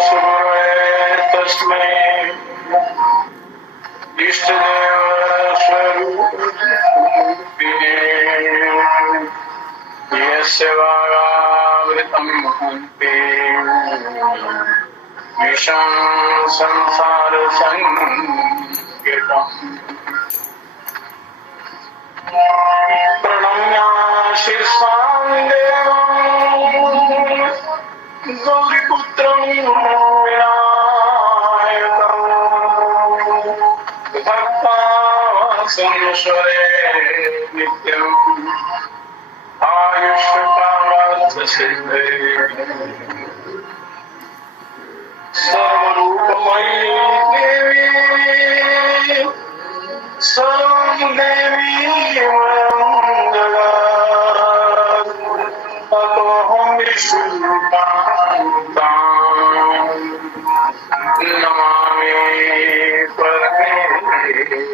वासुदेवाय तस्मै इष्टदेव स्वरूपिणे यस्य वागावृतं महन्ते विषं संसारसङ्गितम् प्रणम्य शीर्षां देवं गौरीपुत्रं विनायकं भक्तासंश्रये नित्यम् आयुष्कामार्थसिद्धये सर्वरूपमयी देवी सर्वं देवी ततोऽहं विष्णुकान्तां नमामि परमेश्वरी।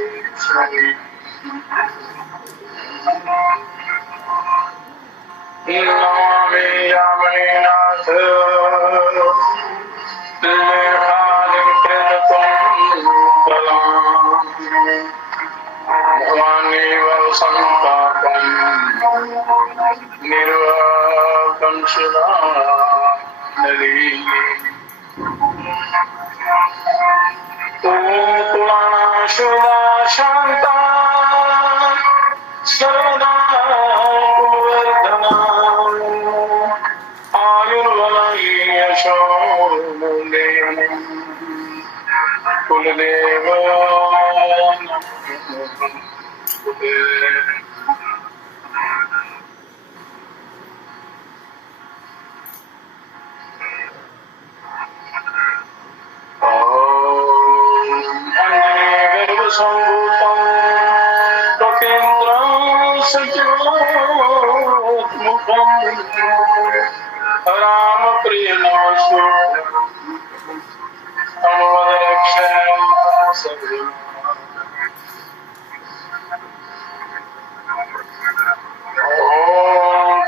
नमामि यामिनीनाथ भवानी वसंतापं निर्वाकं सदा नली। तुलाशुदा शांता सर्वदा कुवर्धना आयुर्वलयशो कुलदेव गर्भसम्भूतं लोकेन्द्रं सज्जोन्मुखं रामप्रिय नमस्तु अनुवदरक्ष सद्गुरु।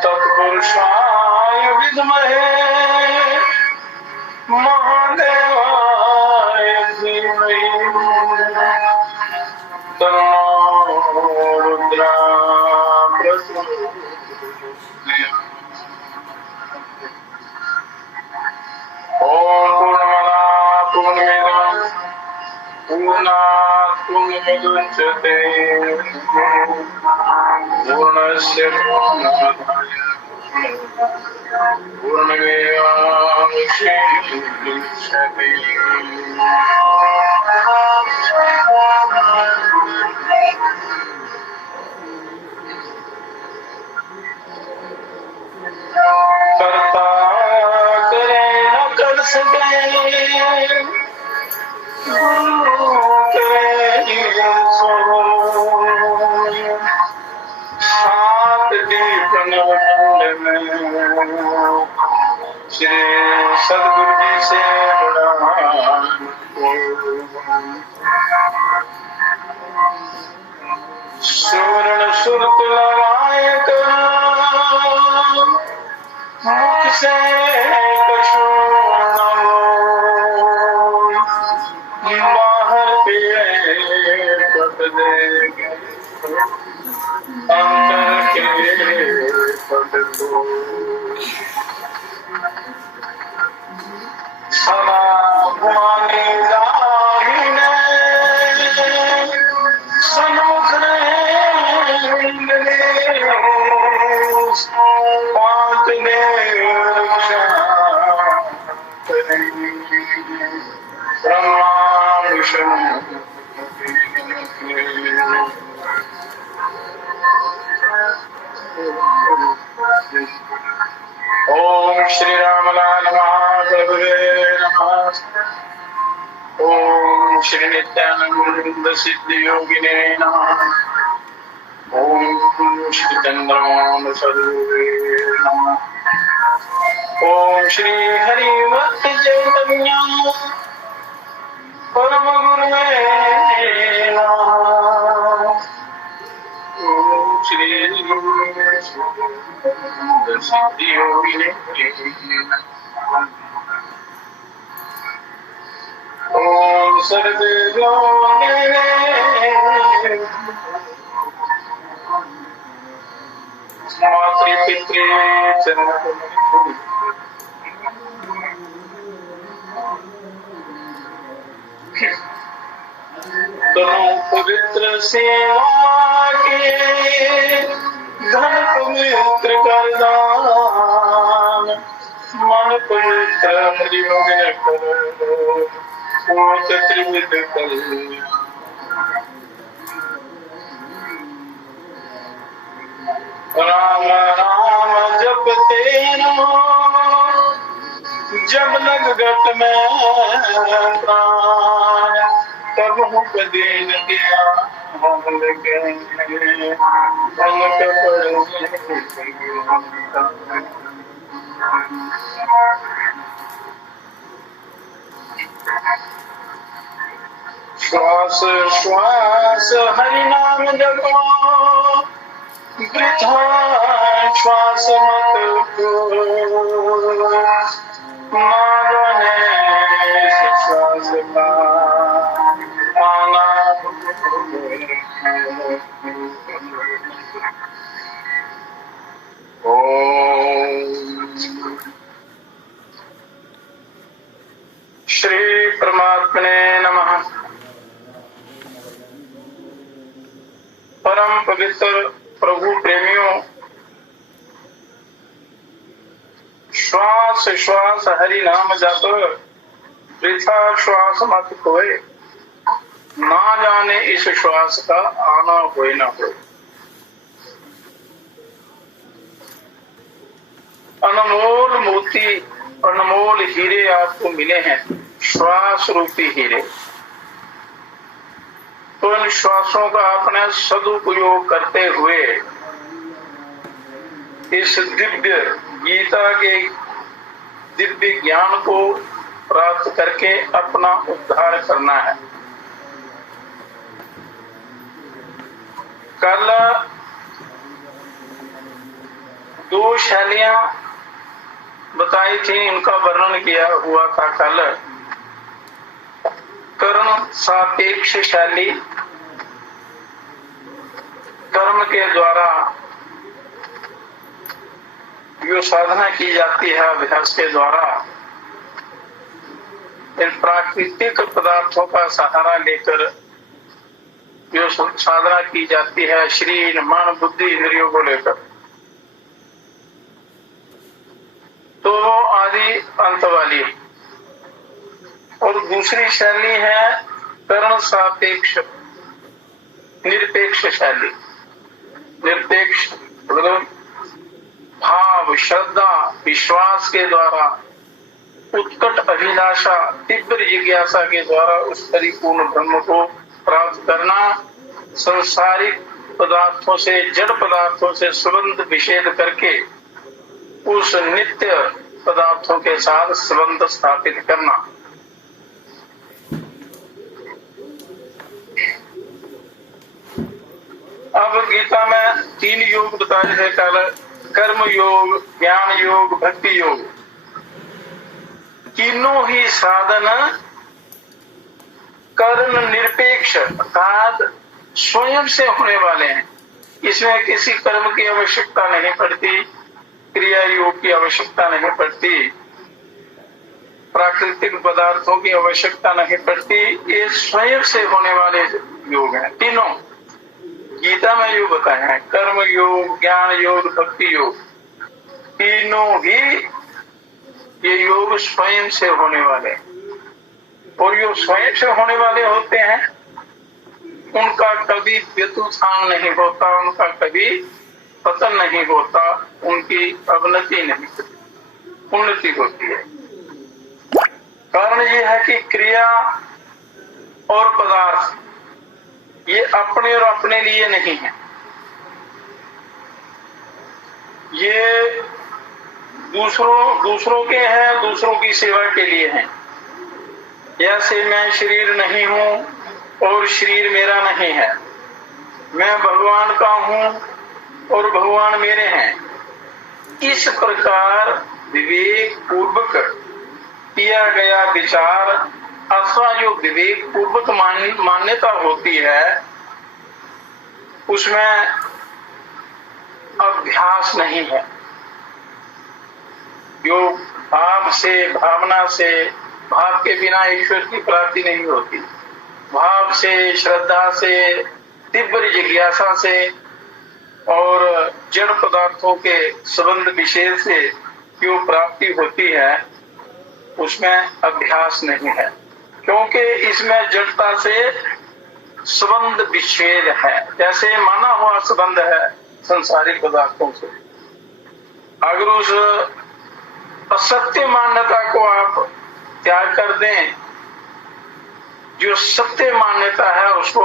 तत्पुरुषाय विद्महे महादेवाय धीमहि तन्नो रुद्रः प्रचोदयात्। ॐ पूर्णमदा पूर्णमिदं पूर्णात् पूर्णमुदच्यते पूर्णस्य पूर्णमादाय पूर्णमेवावशिष्यते। कर्ता करे न कर सके सात दीप नवखंड में श्री सदगुरु जी से बड़ा सुवर्ण सुरत लगाए मुख से कशो बाहर पिए पट देंगे अंतर के पट दो सदा भवानी दाहिने सन्मुख पांच ने रक्षा ब्रह्मा विष्णु ओम श्री रामलाल महाप्रभुवे नमः। ओम श्री नित्यानंद सिद्ध योगिने नमः। ओम श्री चंद्रमौल सद्गुरुवे नमः। ओम श्री हरि भक्त चैतन्य परम गुरुवे नमः। ओम श्री सिद्ध योगिने सर्वयोगिने मातृपितृ दोनों पवित्र सेवा के धन पवित्र कर दान मन पवित्र हरियोग कर पूत त्रिविध कर राम राम जपते रहो जब लग गट में प्राण तब दीन गया हम लगे श्वास श्वास हरि नाम जपो वृथा श्वास मत माने श्वास का आना श्री परमात्मने नमः। परम पवित्र प्रभु प्रेमियों, श्वास श्वास हरि नाम जप वृथा श्वास मत खोए ना जाने इस श्वास का आना होए ना होए। अनमोल मोती अनमोल हीरे आपको मिले हैं, श्वास रूपी हीरे। तो इन श्वासों का अपने सदुपयोग करते हुए इस दिव्य गीता के दिव्य ज्ञान को प्राप्त करके अपना उद्धार करना है। कल दो शैलियां बताई थी, इनका वर्णन किया हुआ था कल। कर्म सापेक्ष शैली, कर्म के द्वारा जो साधना की जाती है अभ्यास के द्वारा, इन प्राकृतिक पदार्थों का सहारा लेकर जो साधना की जाती है शरीर मन बुद्धि इंद्रियों को लेकर, तो वो आदि अंत वाली। और दूसरी शैली है कर्म सापेक्ष निरपेक्ष शैली। निरपेक्ष मतलब भाव श्रद्धा विश्वास के द्वारा उत्कट अभिलाषा तीव्र जिज्ञासा के द्वारा उस परिपूर्ण ब्रह्म को प्राप्त करना, संसारिक पदार्थों से जड़ पदार्थों से संबंध विच्छेद करके उस नित्य पदार्थों के साथ संबंध स्थापित करना। अब गीता में 3 योग बताए थे कल, कर्म योग, ज्ञान योग, भक्ति योग। तीनों ही साधन कर्म निरपेक्ष अर्थात स्वयं से होने वाले हैं। इसमें किसी कर्म की आवश्यकता नहीं पड़ती, क्रिया योग की आवश्यकता नहीं पड़ती, प्राकृतिक पदार्थों की आवश्यकता नहीं पड़ती। ये स्वयं से होने वाले योग हैं तीनों। गीता में योग बताए हैं कर्म योग, ज्ञान योग, भक्ति योग। तीनों ही ये योग स्वयं से होने वाले, और जो स्वयं से होने वाले होते हैं उनका कभी व्यतुत्थान नहीं होता, उनका कभी पतन नहीं होता, उनकी अवनति नहीं होती, उन्नति होती है। कारण ये है कि क्रिया और पदार्थ ये अपने और अपने लिए नहीं है, ये दूसरों के हैं, दूसरों की सेवा के लिए हैं। जैसे मैं शरीर नहीं हूं और शरीर मेरा नहीं है, मैं भगवान का हूं और भगवान मेरे हैं। इस प्रकार विवेक पूर्वक किया गया विचार अथवा जो विवेक पूर्वक मान्यता होती है उसमें अभ्यास नहीं है। जो भाव से, भावना से, भाव के बिना ईश्वर की प्राप्ति नहीं होती। भाव से, श्रद्धा से, तीव्र जिज्ञासा से और जड़ पदार्थों के संबंध विशेष से जो प्राप्ति होती है उसमें अभ्यास नहीं है, क्योंकि इसमें जड़ता से संबंध विच्छेद है। जैसे माना हुआ संबंध है संसारिक पदार्थों से, अगर उस असत्य मान्यता को आप त्याग कर दें, जो सत्य मान्यता है उसको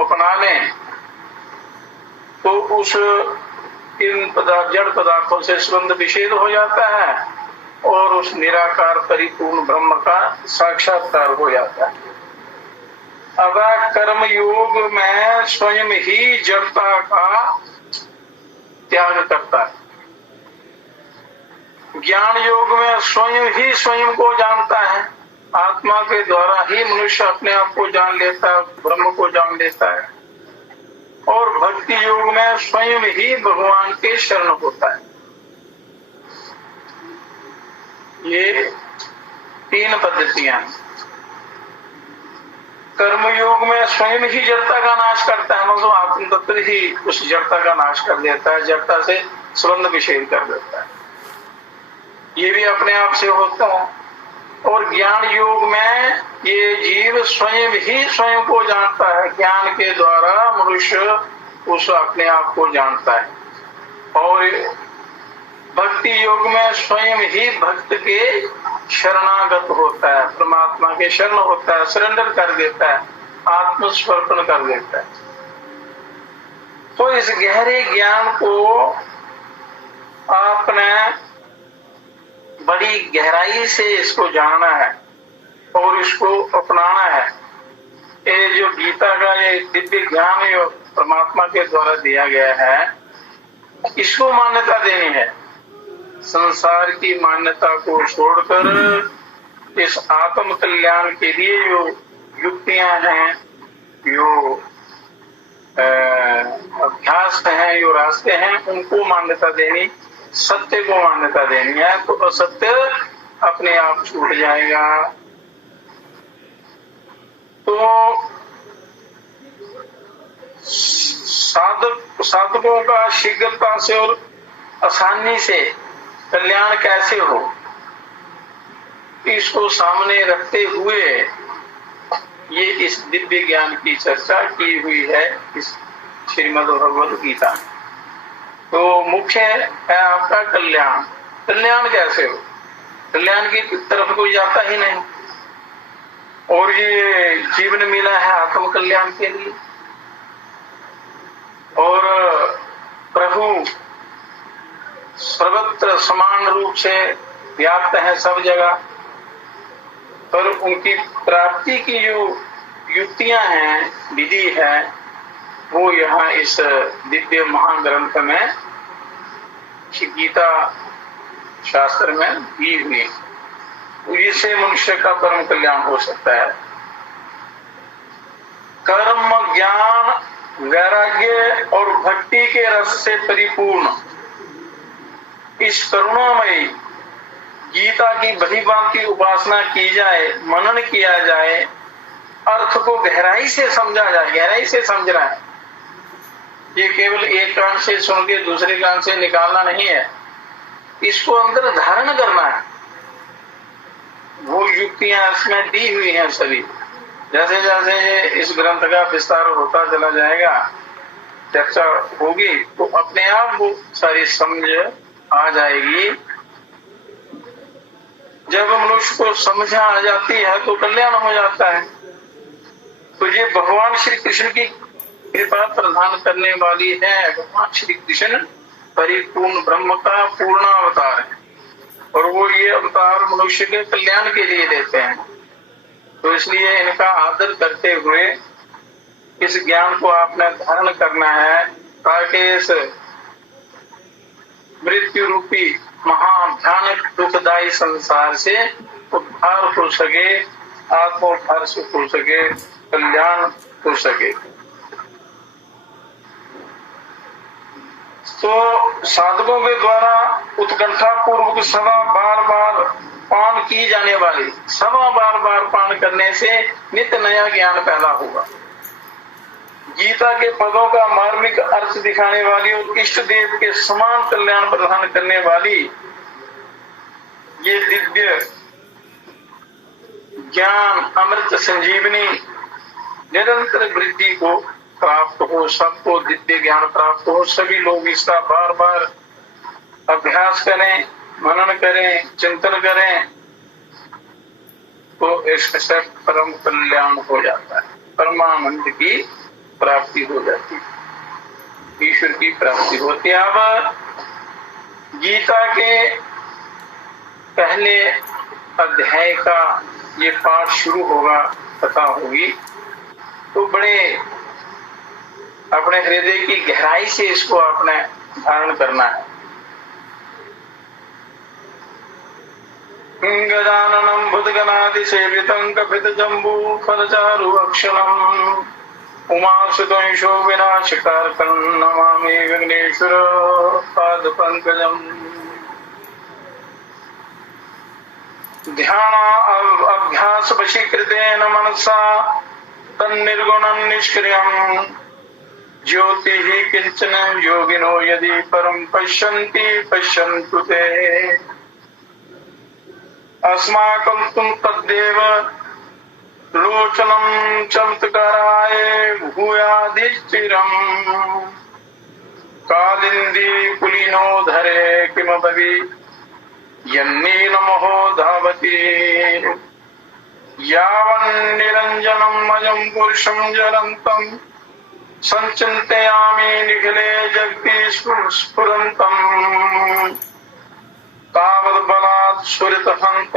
अपना लें, तो उस इन जड़ पदार्थों से संबंध विच्छेद हो जाता है और उस निराकार परिपूर्ण ब्रह्म का साक्षात्कार हो जाता है। अतः कर्म योग में स्वयं ही जड़ता का त्याग करता है। ज्ञान योग में स्वयं ही स्वयं को जानता है। आत्मा के द्वारा ही मनुष्य अपने आप को जान लेता है, ब्रह्म को जान लेता है। और भक्ति योग में स्वयं ही भगवान के शरण होता है। ये तीन पद्धतियां हैं। कर्मयोग में स्वयं ही जड़ता का नाश करता है, मतलब आत्म तत्व ही उस जड़ता का नाश कर देता है, जड़ता से संबंध विच्छेद कर देता है। ये भी अपने आप से होता है। और ज्ञान योग में ये जीव स्वयं ही स्वयं को जानता है। ज्ञान के द्वारा मनुष्य उस अपने आप को जानता है। और भक्ति योग में स्वयं ही भक्त के शरणागत होता है, परमात्मा के शरण होता है, सरेंडर कर देता है, आत्मस्वर्पण कर देता है। तो इस गहरे ज्ञान को आपने बड़ी गहराई से इसको जानना है और इसको अपनाना है। ये जो गीता का ये दिव्य ज्ञान जो परमात्मा के द्वारा दिया गया है, इसको मान्यता देनी है। संसार की मान्यता को छोड़कर इस आत्म कल्याण के लिए जो युक्तियां हैं, जो अभ्यास हैं, जो रास्ते हैं, उनको मान्यता देनी, सत्य को मान्यता देनी है। तो असत्य अपने आप छूट जाएगा। तो साधकों का शीघ्रता से और आसानी से कल्याण कैसे हो, इसको सामने रखते हुए ये इस दिव्य ज्ञान की चर्चा की हुई है इस श्रीमद् भगवद गीता में। तो मुख्य है आपका कल्याण। कल्याण कैसे हो? कल्याण की तरफ कोई जाता ही नहीं। और ये जीवन मिला है आत्म कल्याण के लिए। और प्रभु सर्वत्र समान रूप से व्याप्त है सब जगह, पर उनकी प्राप्ति की जो युक्तियां हैं, विधि है, वो यहाँ इस दिव्य महान ग्रंथ में गीता शास्त्र में दी हुई। इससे मनुष्य का परम कल्याण हो सकता है। कर्म, ज्ञान, वैराग्य और भक्ति के रस से परिपूर्ण इस करुणामयी गीता की भली भांति उपासना की जाए, मनन किया जाए, अर्थ को गहराई से समझा जाए। गहराई से समझना है, ये केवल एक कान से सुन के दूसरे कान से निकालना नहीं है, इसको अंदर धारण करना है। वो युक्तियां इसमें दी हुई हैं सभी। जैसे जैसे इस ग्रंथ का विस्तार होता चला जाएगा, चर्चा होगी, तो अपने आप वो सारी समझ आ जाएगी। जब मनुष्य को समझ आ जाती है तो कल्याण हो जाता है। तो ये भगवान श्री कृष्ण की कृपा प्रदान करने वाली है। भगवान श्री कृष्ण परिपूर्ण ब्रह्म का पूर्ण अवतार है और वो ये अवतार मनुष्य के कल्याण के लिए देते हैं। तो इसलिए इनका आदर करते हुए इस ज्ञान को आपने धारण करना है, ताकि इस मृत्यु रूपी महाभयानक दुखदायी संसार से उद्धार हो सके आत्मोद्धार सुख हो सके, कल्याण हो सके। तो साधकों के द्वारा उत्कंठा पूर्वक सदा बार बार पान की जाने वाली, सदा बार बार पान करने से नित्य नया ज्ञान पैदा होगा। गीता के पदों का मार्मिक अर्थ दिखाने वाली और इष्ट देव के समान कल्याण प्रदान करने वाली ये दिव्य ज्ञान अमृत संजीवनी निरंतर वृद्धि को प्राप्त हो, सबको दिव्य ज्ञान प्राप्त हो, सभी लोग इसका बार बार अभ्यास करें, मनन करें, चिंतन करें, तो इससे परम कल्याण हो जाता है, परमानंद की प्राप्ति हो जाती है, ईश्वर की प्राप्ति होती है। अब गीता के पहले अध्याय का ये पाठ शुरू होगा, कथा होगी, तो बड़े अपने हृदय की गहराई से इसको आपने धारण करना है। गजाननं भूतगणाधिसेवितं कपितजम्बू फलचारु अक्षरम् उमासुतं शोभिनाशकारकं नमामि विघ्नेश्वर पादपङ्कजम्। ध्यान अभ्यास वशीकृतेन मनसा तन्निर्गुणं निष्क्रियम् ज्योतिः किंचन योगिनो यदि परम पश्यन्ति पश्यन्तु ते। अस्माकं तुम तद्देव लोचनं चमत्काराय भूयाधिष्ठिरम् कालिंदी कुलीनो धरे किमपि यन्नीलमहो धावति यावन्निरञ्जनम् अजं पुरुषं जरन्तम् संचिन्तयामि निखिले जगति स्फुरन्तम् तावद्बलात् स्फुरितहन्त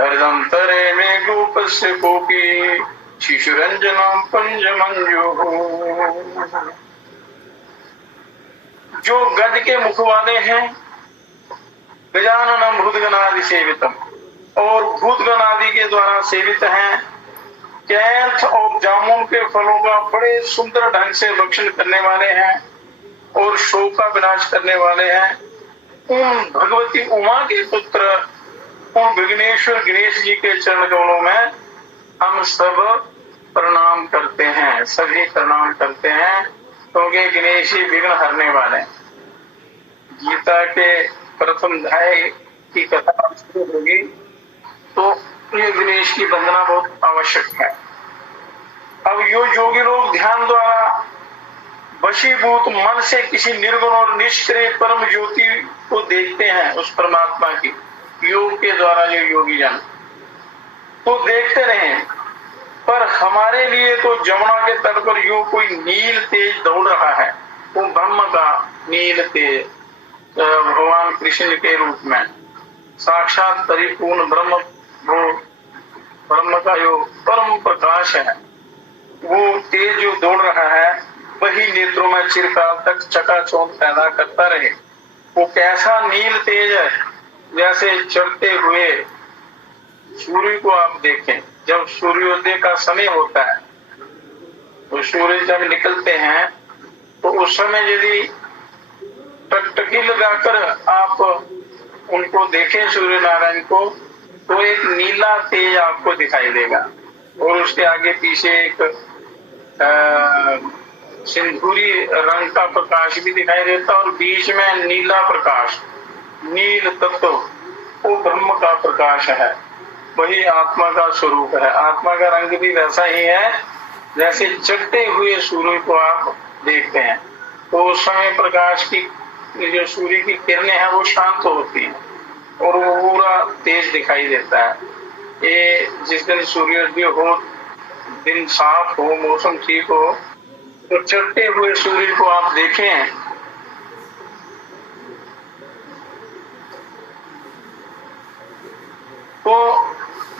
हृदन्तरे मे गोपस्य कोऽपि शिशुरञ्जनं पञ्चमञ्जुः। जो गज के मुख वाले हैं, गजाननं भूतगणादि सेवितम, और भूतगणादि के द्वारा सेवित हैं, कैंथ और जामुन के फलों का बड़े सुंदर ढंग से भक्षण करने वाले हैं और शोक का विनाश करने वाले हैं, उन भगवती उमा के पुत्र उन विघ्नेश्वर गणेश जी के चरण कमलों में हम सब प्रणाम करते हैं, सभी प्रणाम करते हैं, क्योंकि गणेश जी विघ्न हरने वाले हैं। गीता के प्रथम अध्याय की कथा शुरू होगी, तो ये गणेश की वंदना बहुत आवश्यक है। अब यो योगी लोग ध्यान द्वारा वशीभूत मन से किसी निर्गुण और निष्क्रिय परम ज्योति को देखते हैं, उस परमात्मा की योग के द्वारा जो योगी जन तो देखते रहे। पर हमारे लिए तो जमुना के तट पर यो कोई नील तेज दौड़ रहा है, वो ब्रह्म का नील तेज, भगवान कृष्ण के रूप में साक्षात परिपूर्ण ब्रह्म, वो ब्रह्म का जो परम प्रकाश है, वो तेज जो दौड़ रहा है, वही नेत्रों में चिरकाल तक चकाचौंध पैदा करता रहे। वो कैसा नील तेज है, जैसे चढ़ते हुए सूर्य को आप देखें, जब सूर्योदय का समय होता है, तो सूर्य जब निकलते हैं, तो उस समय यदि टकटकी लगाकर आप उनको देखें सूर्य नारायण को, तो एक नीला तेज आपको दिखाई देगा, और उसके आगे पीछे एक सिंदूरी रंग का प्रकाश भी दिखाई देता, और बीच में नीला प्रकाश, नील तत्व, वो ब्रह्म का प्रकाश है, वही आत्मा का स्वरूप है। आत्मा का रंग भी वैसा ही है, जैसे चढ़ते हुए सूर्य को आप देखते हैं, तो उस समय प्रकाश की जो सूर्य की किरणें हैं वो शांत होती हैं और वो पूरा तेज दिखाई देता है। ये जिस दिन सूर्योदय हो, दिन साफ हो, मौसम ठीक हो, तो चढ़ते हुए सूर्य को आप देखें, तो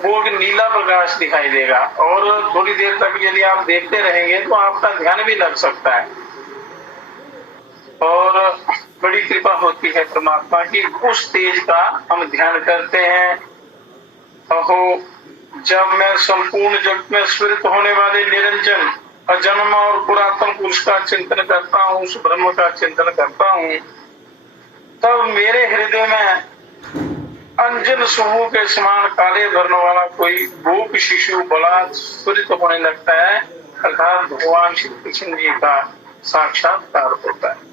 वो नीला प्रकाश दिखाई देगा, और थोड़ी देर तक यदि आप देखते रहेंगे तो आपका ध्यान भी लग सकता है, और बड़ी कृपा होती है परमात्मा की। उस तेज का हम ध्यान करते हैं। अहो जब मैं संपूर्ण जगत में स्फुरित होने वाले निरंजन अजन्म और पुरातन पुरुष का चिंतन करता हूँ, उस ब्रह्म का चिंतन करता हूँ, तब मेरे हृदय में अंजन समूह के समान काले वर्ण वाला कोई गोप शिशु बड़ा स्फुरित होने लगता है, अर्थात भगवान श्री कृष्ण जी का साक्षात्कार होता है।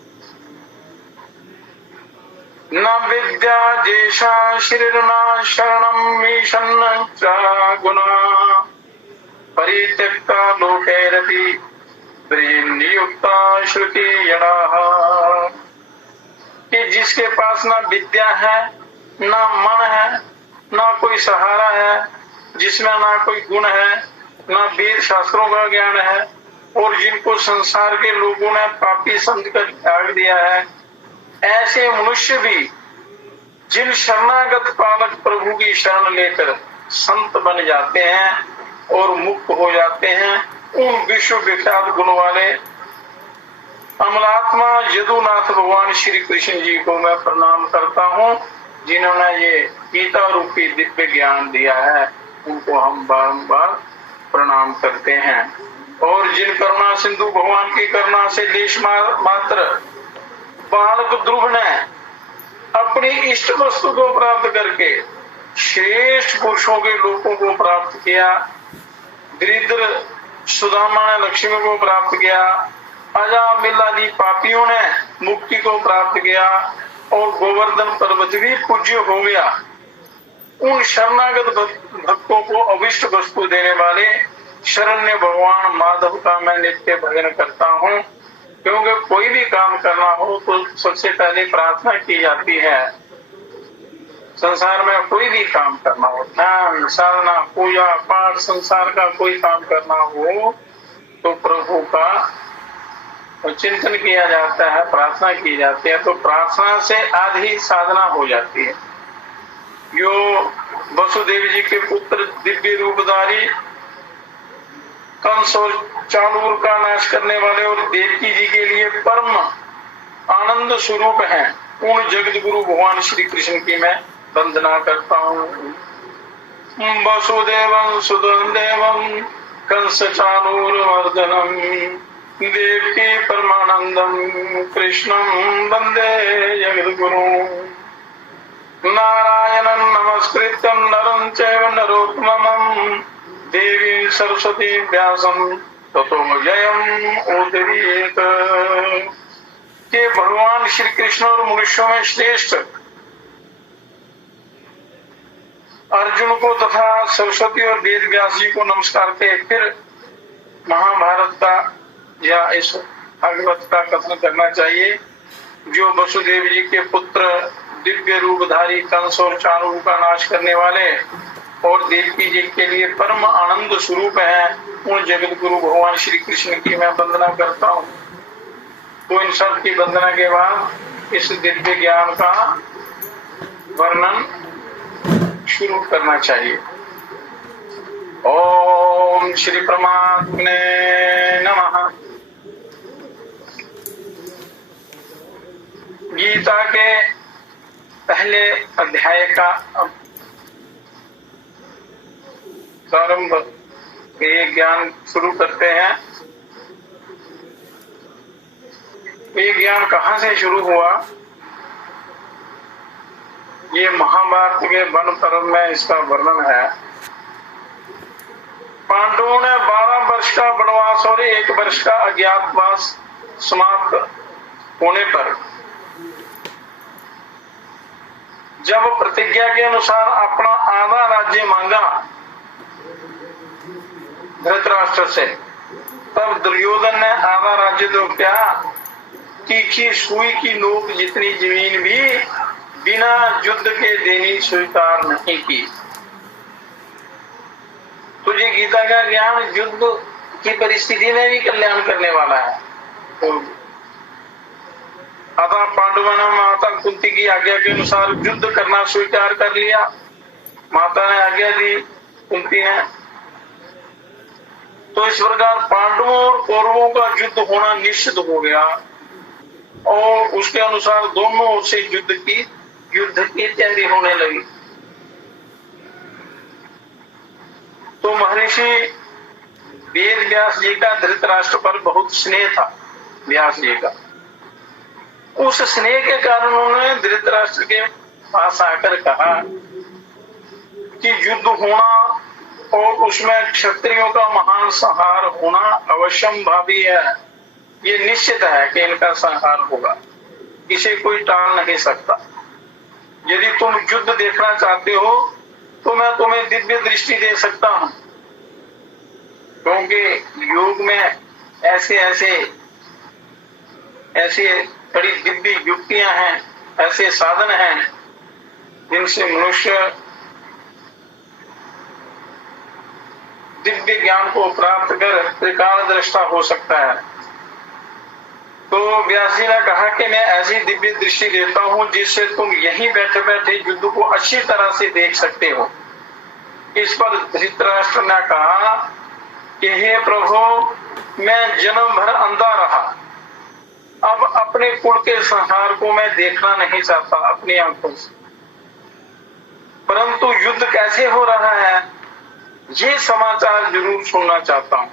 न विद्या जेषा श्रीर्न शरणं ईशन्न च गुणा परित्यक्ता लोकैरपि नियुक्ता श्रुति यडाः, कि जिसके पास ना विद्या है, ना मन है, ना कोई सहारा है, जिसमें ना कोई गुण है, ना वेद शास्त्रों का ज्ञान है, और जिनको संसार के लोगों ने पापी समझकर त्याग दिया है, ऐसे मनुष्य भी जिन शरणागत पालक प्रभु की शरण लेकर संत बन जाते हैं और मुक्त हो जाते हैं, उन विश्व विख्यात गुण वाले अमलात्मा यदुनाथ भगवान श्री कृष्ण जी को मैं प्रणाम करता हूँ, जिन्होंने ये गीता रूपी दिव्य ज्ञान दिया है। उनको हम बारंबार प्रणाम करते हैं। और जिन करुणा सिंधु भगवान की करुणा से लेश मात्र बालक ध्रुव ने अपनी इष्ट वस्तु को प्राप्त करके श्रेष्ठ पुरुषों के लोगों को प्राप्त किया, दरिद्र सुदामा ने लक्ष्मी को प्राप्त किया, अजामिल आदि पापियों ने मुक्ति को प्राप्त किया, और गोवर्धन पर्वत भी पूज्य हो गया। उन शरणागत भक्तों को अभिष्ट वस्तु देने वाले शरण्य भगवान माधव का मैं नित्य भजन करता हूँ, क्योंकि कोई भी काम करना हो तो सबसे पहले प्रार्थना की जाती है। संसार में कोई भी काम करना हो, ध्यान साधना पूजा पाठ संसार का कोई काम करना हो तो प्रभु का चिंतन किया जाता है, प्रार्थना की जाती है। तो प्रार्थना से आधी साधना हो जाती है। जो वसुदेव जी के पुत्र दिव्य रूपधारी कंस और चाणूर का नाश करने वाले और देवकी जी के लिए परम आनंद स्वरूप हैं, उन जगत गुरु भगवान श्री कृष्ण की मैं वंदना करता हूँ। वसुदेवं सुदेवं कंस चाणूर मर्दनम देवकी परमानंदम कृष्णं वंदे जगत गुरु। नारायणं नमस्कृत्यं नरं चैव नरोत्तमं देवी सरस्वती व्यासं ततो जयम् उदीरयेत। के भगवान श्री कृष्ण और मनुष्यों में श्रेष्ठ अर्जुन को तथा सरस्वती और वेद व्यास जी को नमस्कार के फिर महाभारत का या इस भागवत का कथन करना चाहिए। जो वसुदेव जी के पुत्र दिव्य रूपधारी कंस और चाणूर का नाश करने वाले और देवकी जी के लिए परम आनंद स्वरूप है, उन जगत गुरु भगवान श्री कृष्ण की मैं वंदना करता हूँ। तो इन सब की वंदना के बाद इस दिव्य ज्ञान का वर्णन शुरू करना चाहिए। ओम श्री परमात्मने नमः। गीता के पहले अध्याय का प्रारंभ ये ज्ञान शुरू करते हैं। ये ज्ञान कहाँ से शुरू हुआ? ये महाभारत के वन पर्व में इसका वर्णन है। पांडवों ने 12 वर्ष का वनवास और 1 वर्ष का अज्ञातवास समाप्त होने पर जब प्रतिज्ञा के अनुसार अपना आधा राज्य मांगा धृतराष्ट्र से, तब दुर्योधन ने आधा राज्य तो क्या, तीखी सुई की नोक जितनी जमीन भी बिना युद्ध के देनी स्वीकार नहीं की। तुझे गीता का ज्ञान युद्ध की परिस्थिति में भी कल्याण करने वाला है। अतः पांडवों ने माता कुंती की आज्ञा के अनुसार युद्ध करना स्वीकार कर लिया। माता ने आज्ञा दी, कुंती ने। तो इस प्रकार पांडवों और कौरवों का युद्ध होना निश्चित हो गया और उसके अनुसार दोनों ओर से युद्ध की तैयारी होने लगी। महर्षि वेद व्यास जी का धृतराष्ट्र पर बहुत स्नेह था। व्यास जी का उस स्नेह के कारण उन्होंने धृतराष्ट्र के पास आकर कहा कि युद्ध होना और उसमें क्षत्रियों का महान संहार होना अवश्यम भावी है। ये निश्चित है कि इनका संहार होगा, इसे कोई टाल नहीं सकता। यदि तुम युद्ध देखना चाहते हो तो मैं तुम्हें दिव्य दृष्टि दे सकता हूं, क्योंकि योग में ऐसे बड़ी दिव्य युक्तियां हैं, ऐसे साधन हैं जिनसे मनुष्य दिव्य ज्ञान को प्राप्त कर त्रिकाल दृष्टा हो सकता है। तो व्यास जी ने कहा कि मैं ऐसी दिव्य दृष्टि देता हूं जिससे तुम यहीं बैठे बैठे युद्ध को अच्छी तरह से देख सकते हो। इस पर धृतराष्ट्र ने कहा कि हे प्रभु, मैं जन्म भर अंधा रहा, अब अपने कुल के संहार को मैं देखना नहीं चाहता अपनी आंखों से, परंतु युद्ध कैसे हो रहा है ये समाचार जरूर सुनना चाहता हूं।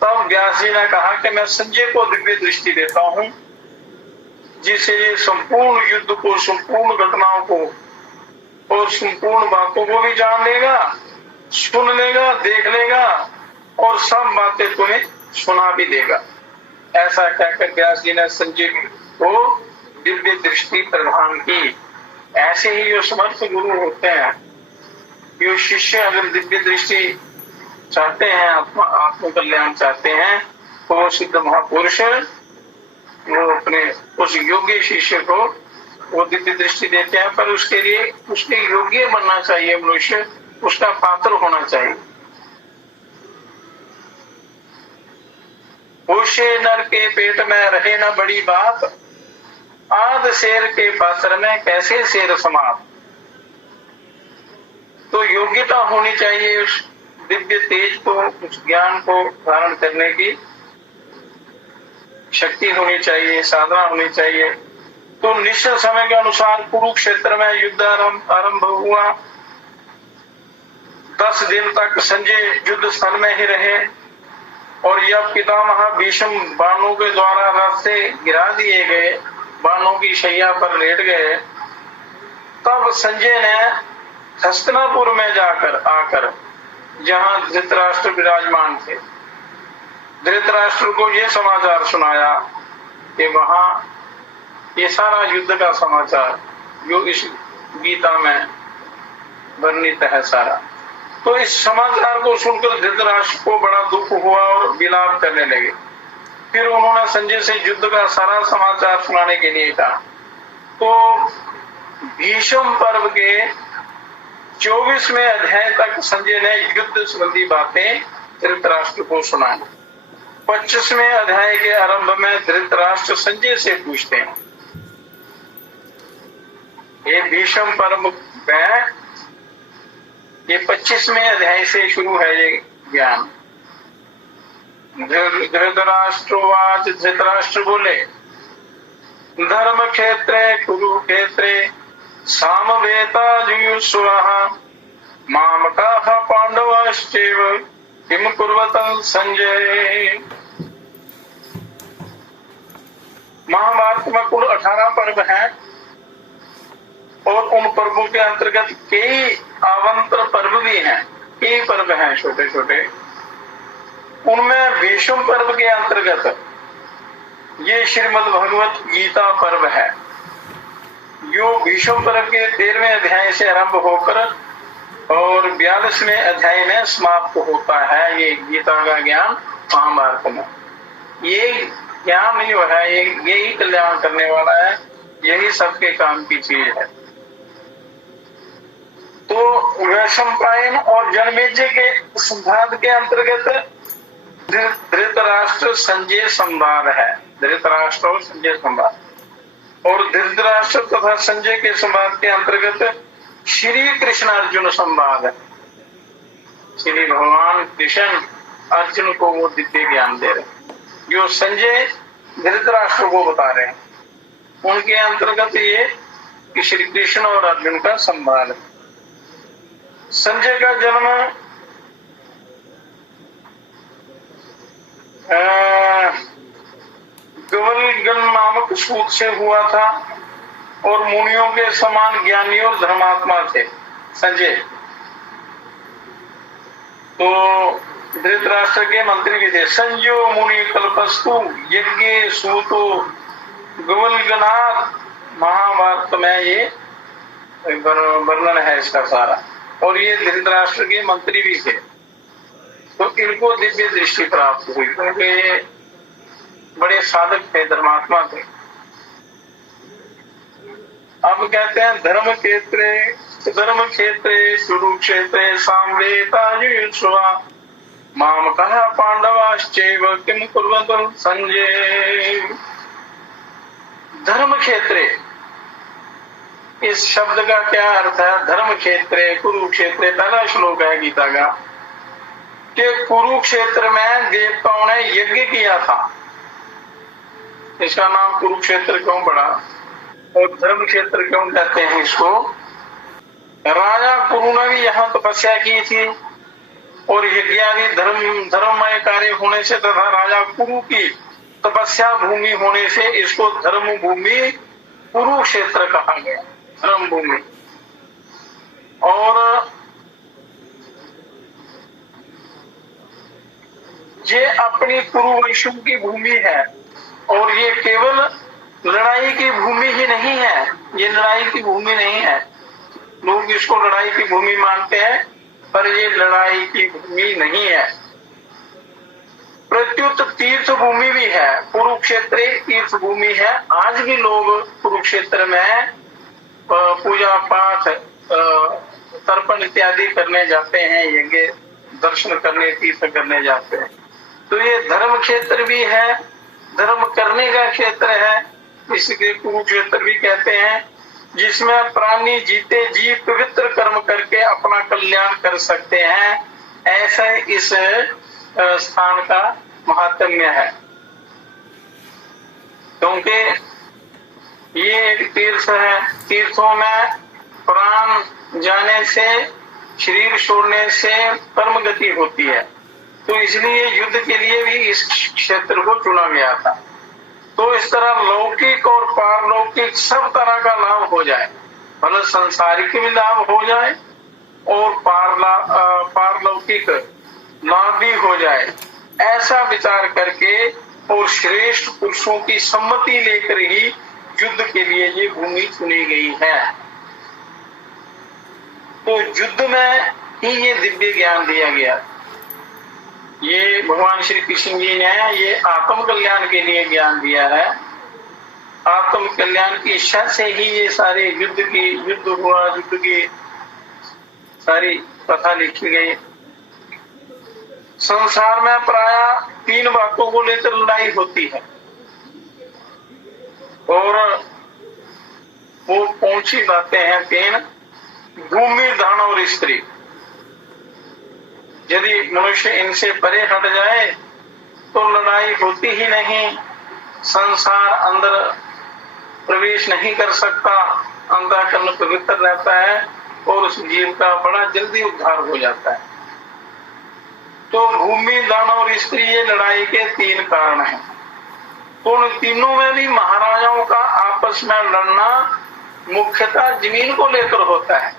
तब व्यास जी ने कहा कि मैं संजय को दिव्य दृष्टि देता हूं, जिससे ये संपूर्ण युद्ध को, संपूर्ण घटनाओं को और संपूर्ण बातों को भी जान लेगा, सुन लेगा, देख लेगा और सब बातें तुम्हें सुना भी देगा। ऐसा कहकर व्यास जी ने संजय को दिव्य दृष्टि प्रदान की। ऐसे ही जो समर्थ गुरु होते हैं, जो शिष्य अगर दिव्य दृष्टि चाहते हैं, आत्म कल्याण चाहते हैं, तो वो सिद्ध महापुरुष वो अपने उस योग्य शिष्य को वो दिव्य दृष्टि देते हैं। पर उसके लिए उसके योग्य बनना चाहिए, मनुष्य उसका पात्र होना चाहिए। पोषे नर के पेट में रहे न बड़ी बात, आध शेर के पात्र में कैसे शेर समाप्त। तो योग्यता होनी चाहिए, उस दिव्य तेज को, उस ज्ञान को धारण करने की शक्ति होनी चाहिए, साधना होनी चाहिए। तो निश्चित समय के अनुसार कुरुक्षेत्र में युद्ध आरंभ हुआ। 10 दिन तक संजय युद्ध स्थल में ही रहे और यह पितामह भीष्म बाणों के द्वारा रथ से गिरा दिए गए, बाणों की शैया पर लेट गए। तब संजय ने हस्तिनापुर में आकर जहां धृतराष्ट्र विराजमान थे, धृतराष्ट्र को यह समाचार सुनाया कि वहां ये सारा युद्ध का समाचार जो इस गीता में वर्णित है सारा। तो इस समाचार को सुनकर धृतराष्ट्र को बड़ा दुख हुआ और विलाप करने लगे। फिर उन्होंने संजय से युद्ध का सारा समाचार सुनाने के लिए कहा। तो भीष्म पर्व के 24वें अध्याय तक संजय ने युद्ध संबंधी बातें धृतराष्ट्र को सुनाई। 25वें अध्याय के आरंभ में धृतराष्ट्र संजय से पूछते हैं, ये भीष्म पर्व में ये 25वें अध्याय से शुरू है ये ज्ञान। धृतराष्ट्रवाच, धृतराष्ट्र बोले, धर्म क्षेत्रे कुरुक्षेत्रे सामवेताजुयुस्वः मामकाः पांडवाश्चैव किम कुर्वतं संजय। महाभारत में कुल 18 पर्व हैं और उन पर्वों के अंतर्गत कई आमंत्रण पर्व भी हैं, कई पर्व हैं छोटे छोटे। उनमें भीष्म पर्व के अंतर्गत ये श्रीमद् भगवत गीता पर्व है, जो भीष्म पर्व के 13वें अध्याय से आरंभ होकर और 42वें अध्याय में समाप्त होता है। ये गीता का ज्ञान महाभारत में, ये ज्ञान जो है यही कल्याण करने वाला है, यही सबके काम की चीज है। तो वैशंपायन और जनमेजय के संवाद के अंतर्गत धृतराष्ट्र संजय संवाद है, धृतराष्ट्र और संजय संवाद। और धृतराष्ट्र तथा संजय के संवाद के अंतर्गत श्री कृष्ण अर्जुन संवाद है। श्री भगवान कृष्ण अर्जुन को वो दिव्य ज्ञान दे रहे, जो संजय धृतराष्ट्र को बता रहे हैं। उनके अंतर्गत ये कि श्री कृष्ण और अर्जुन का संवाद है। संजय का जन्म गवलगन नामक सूत से हुआ था और मुनियों के समान ज्ञानी और धर्मात्मा थे संजय। तो धृतराष्ट्र के मंत्री भी थे। संजयो मुनि कल्पस्तु यज्ञ सूतो गवलगनाथ, महाभारत में ये वर्णन है इसका सारा। और ये धृतराष्ट्र के मंत्री भी थे, तो इनको दिव्य दृष्टि प्राप्त हुई क्योंकि ये बड़े साधक थे, धर्मात्मा थे। अब कहते हैं धर्म क्षेत्रे कुरुक्षेत्रे साम्वेतायुष्वा माम कहा पांडवाश्चैव किम कुर्वन्तु संजय। धर्म क्षेत्रे, इस शब्द का क्या अर्थ है? धर्म क्षेत्रे कुरुक्षेत्रे, पहला श्लोक है गीता का कि कुरुक्षेत्र में देवताओं ने यज्ञ किया था, इसका नाम कुरुक्षेत्र क्यों पड़ा और धर्म क्षेत्र क्यों कहते हैं इसको? राजा कुरु ने भी यहाँ तपस्या की थी और यज्ञादि धर्ममय कार्य होने से तथा राजा कुरु की तपस्या भूमि होने से इसको धर्म भूमि कुरुक्षेत्र कहा गया, धर्म भूमि। और ये अपनी कुरुवंशों की भूमि है और ये केवल लड़ाई की भूमि ही नहीं है, ये लड़ाई की भूमि नहीं है। लोग इसको लड़ाई की भूमि मानते हैं पर ये लड़ाई की भूमि नहीं है, प्रत्युत तीर्थ भूमि भी है। कुरुक्षेत्र तीर्थ भूमि है। आज भी लोग कुरुक्षेत्र में पूजा पाठ तर्पण इत्यादि करने जाते हैं, यज्ञ दर्शन करने, तीर्थ करने जाते हैं। तो ये धर्म क्षेत्र भी है, धर्म करने का क्षेत्र है, इसलिए कुरुक्षेत्र भी कहते हैं, जिसमें प्राणी जीते जी पवित्र कर्म करके अपना कल्याण कर सकते हैं। ऐसा इस स्थान का महात्म्य है, क्योंकि ये एक तीर्थ है। तीर्थों में प्राण जाने से, शरीर छोड़ने से कर्म गति होती है, तो इसलिए युद्ध के लिए भी इस क्षेत्र को चुना गया था। तो इस तरह लौकिक और पारलौकिक सब तरह का लाभ हो जाए, मतलब संसारिक भी लाभ हो जाए और पारलौकिक लाभ भी हो जाए, ऐसा विचार करके और श्रेष्ठ पुरुषों की सम्मति लेकर ही युद्ध के लिए ये भूमि चुनी गई है। तो युद्ध में ही ये दिव्य ज्ञान दिया गया। ये भगवान श्री कृष्ण जी ने ये आत्म कल्याण के लिए ज्ञान दिया है। आत्म कल्याण की इच्छा से ही ये सारे युद्ध की सारी कथा लिखी गई। संसार में प्राय 3 बातों को लेकर लड़ाई होती है और वो कौन सी बातें हैं? 3, भूमि, धन और स्त्री। यदि मनुष्य इनसे परे हट जाए तो लड़ाई होती ही नहीं, संसार अंदर प्रवेश नहीं कर सकता, अंतःकरण पवित्र रहता है और उस जीव का बड़ा जल्दी उद्धार हो जाता है। तो भूमि, दान और स्त्री ये लड़ाई के 3 कारण हैं। तो उन तीनों में भी महाराजाओं का आपस में लड़ना मुख्यतः जमीन को लेकर होता है।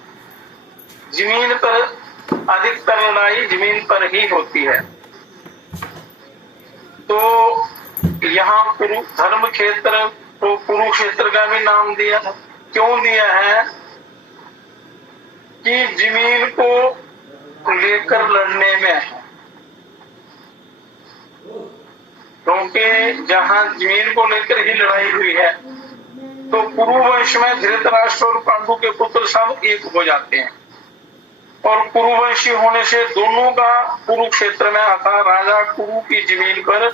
जमीन पर अधिकतर लड़ाई जमीन पर ही होती है। तो यहाँ धर्म क्षेत्र को कुरुक्षेत्र का भी नाम दिया, क्यों दिया है? कि जमीन को लेकर लड़ने में है, क्योंकि जहां जमीन को लेकर ही लड़ाई हुई है तो कुरुवंश में धृतराष्ट्र और पांडु के पुत्र सब एक हो जाते हैं और कुरुवंशी होने से दोनों का कुरुक्षेत्र में अर्थात राजा कुरु की जमीन पर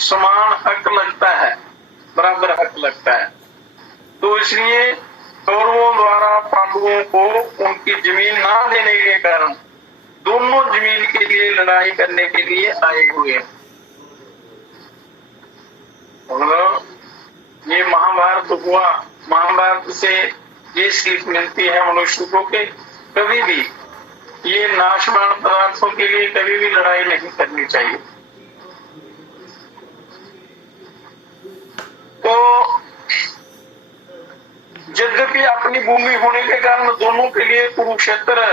समान हक लगता है, बराबर हक लगता है। तो इसलिए कौरवों द्वारा पांडवों को उनकी जमीन ना देने के कारण दोनों जमीन के लिए लड़ाई करने के लिए आए हुए। मतलब ये महाभारत हुआ, महाभारत से ये सीख मिलती है मनुष्य को कि कभी भी ये नाशवान पदार्थों के लिए कभी भी लड़ाई नहीं करनी चाहिए। तो यद्यपि अपनी भूमि होने के कारण दोनों के लिए कुरुक्षेत्र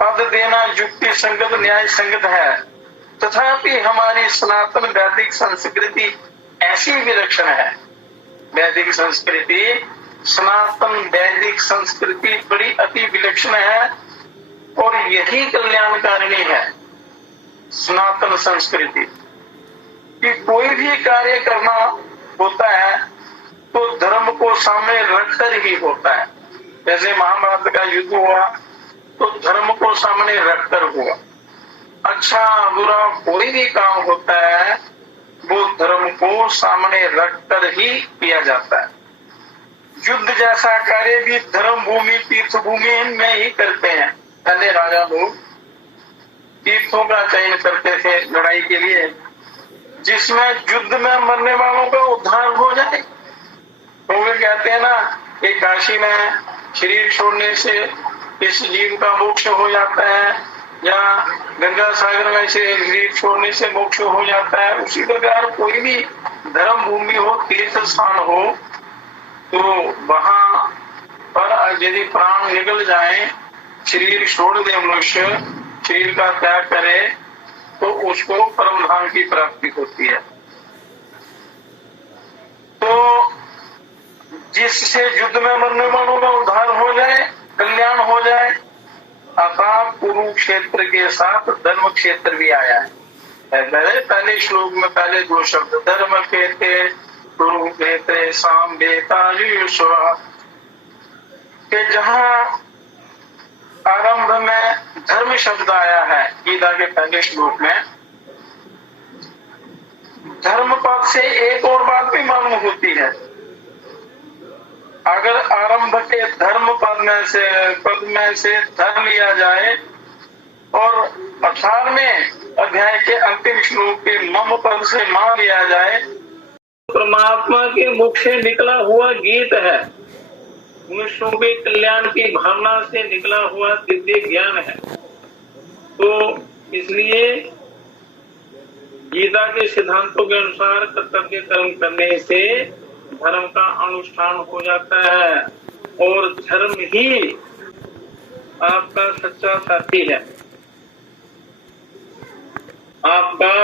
पद देना युक्ति संगत न्याय संगत है, तथापि हमारी सनातन वैदिक संस्कृति ऐसी विलक्षण है। वैदिक संस्कृति, सनातन वैदिक संस्कृति बड़ी अति विलक्षण है और यही कल्याणकारिणी है। सनातन संस्कृति कि कोई भी कार्य करना होता है तो धर्म को सामने रखकर ही होता है। जैसे महाभारत का युद्ध हुआ तो धर्म को सामने रखकर हुआ। अच्छा बुरा कोई भी काम होता है वो धर्म को सामने रखकर ही किया जाता है। युद्ध जैसा कार्य भी धर्म भूमि तीर्थ भूमि में ही करते हैं। पहले राजा लोग तीर्थों का चयन करते थे लड़ाई के लिए, जिसमें युद्ध में मरने वालों का उद्धार हो जाए। तो वे कहते हैं ना कि काशी में शरीर छोड़ने से इस जीव का मोक्ष हो जाता है, या गंगा सागर में से शरीर छोड़ने से मोक्ष हो जाता है। उसी प्रकार कोई भी धर्म भूमि हो, तीर्थ स्थान हो, तो वहां पर यदि प्राण निकल जाए, शरीर छोड़ दे मनुष्य, शरीर का त्याग करे, तो उसको परम धाम की प्राप्ति होती है। तो जिससे युद्ध में मरने वालों का उद्धार हो जाए, कल्याण हो जाए, अतः कुरुक्षेत्र के साथ धर्म क्षेत्र भी आया है। पहले श्लोक में पहले दो शब्द धर्म क्षेत्र कुरुक्षेत्र साम्बेतायुष्वा के जहाँ आरंभ में धर्म शब्द आया है गीता के पहले श्लोक में, धर्म पद से एक और बात भी मालूम होती है। अगर आरंभ के धर्म पद में से धर्म लिया जाए और 18वें अध्याय के अंतिम श्लोक के मम पद से मां लिया जाए, परमात्मा के मुख से निकला हुआ गीत है, मनुष्यों के कल्याण की भावना से निकला हुआ दिव्य ज्ञान है। तो इसलिए गीता के सिद्धांतों के अनुसार कर्तव्य कर्म करने से धर्म का अनुष्ठान हो जाता है और धर्म ही आपका सच्चा साथी है। आपका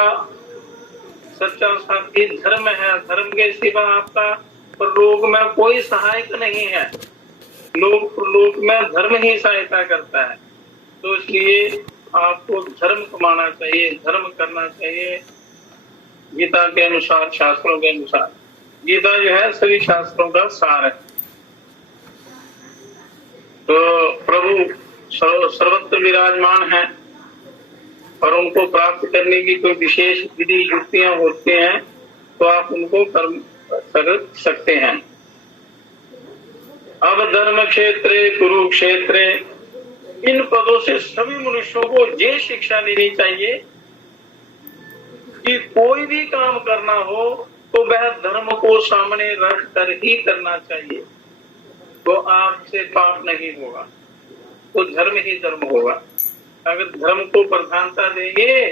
सच्चा साथी धर्म है। धर्म के सिवा आपका परलोक में कोई सहायक नहीं है। लोक में धर्म ही सहायता करता है। तो इसलिए आपको धर्म कमाना चाहिए, धर्म करना चाहिए गीता के अनुसार, शास्त्रों के अनुसार। गीता जो है सभी शास्त्रों का सार है। तो प्रभु सर्वत्र विराजमान है और उनको प्राप्त करने की कोई विशेष विधि युक्तियां होती हैं तो आप उनको कर्म कर सकते हैं। अब धर्म क्षेत्र कुरुक्षेत्र, इन पदों से सभी मनुष्यों को ये शिक्षा लेनी चाहिए कि कोई भी काम करना हो तो वह धर्म को सामने रख कर ही करना चाहिए। तो आपसे पाप नहीं होगा, तो धर्म ही धर्म होगा। अगर धर्म को प्रधानता देंगे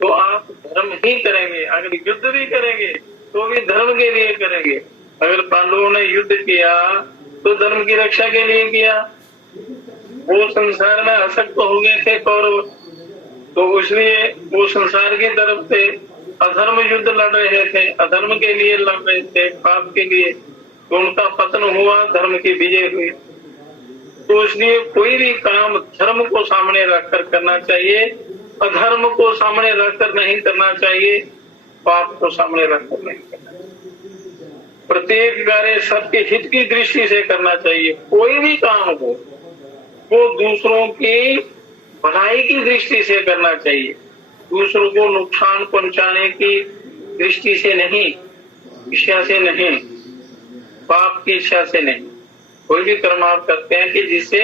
तो आप धर्म ही करेंगे। अगर युद्ध भी करेंगे तो भी धर्म के लिए करेंगे। अगर पांडवों ने युद्ध किया तो धर्म की रक्षा के लिए किया। वो संसार में आसक्त हो गए थे कौरव, तो इसलिए वो संसार की तरफ से अधर्म युद्ध लड़ रहे थे, अधर्म के लिए लड़ रहे थे, पाप के लिए। तो उनका पतन हुआ, धर्म की विजय हुई। तो इसलिए कोई भी काम धर्म को सामने रखकर करना चाहिए, अधर्म को सामने रखकर नहीं करना चाहिए, पाप को सामने रखकर नहीं करना चाहिए। प्रत्येक कार्य सबके हित की दृष्टि से करना चाहिए। कोई भी काम हो वो दूसरों की भलाई की दृष्टि से करना चाहिए, दूसरों को नुकसान पहुंचाने की दृष्टि से नहीं, इच्छा से नहीं, पाप की इच्छा से नहीं। कोई भी कर्म आप करते हैं कि जिससे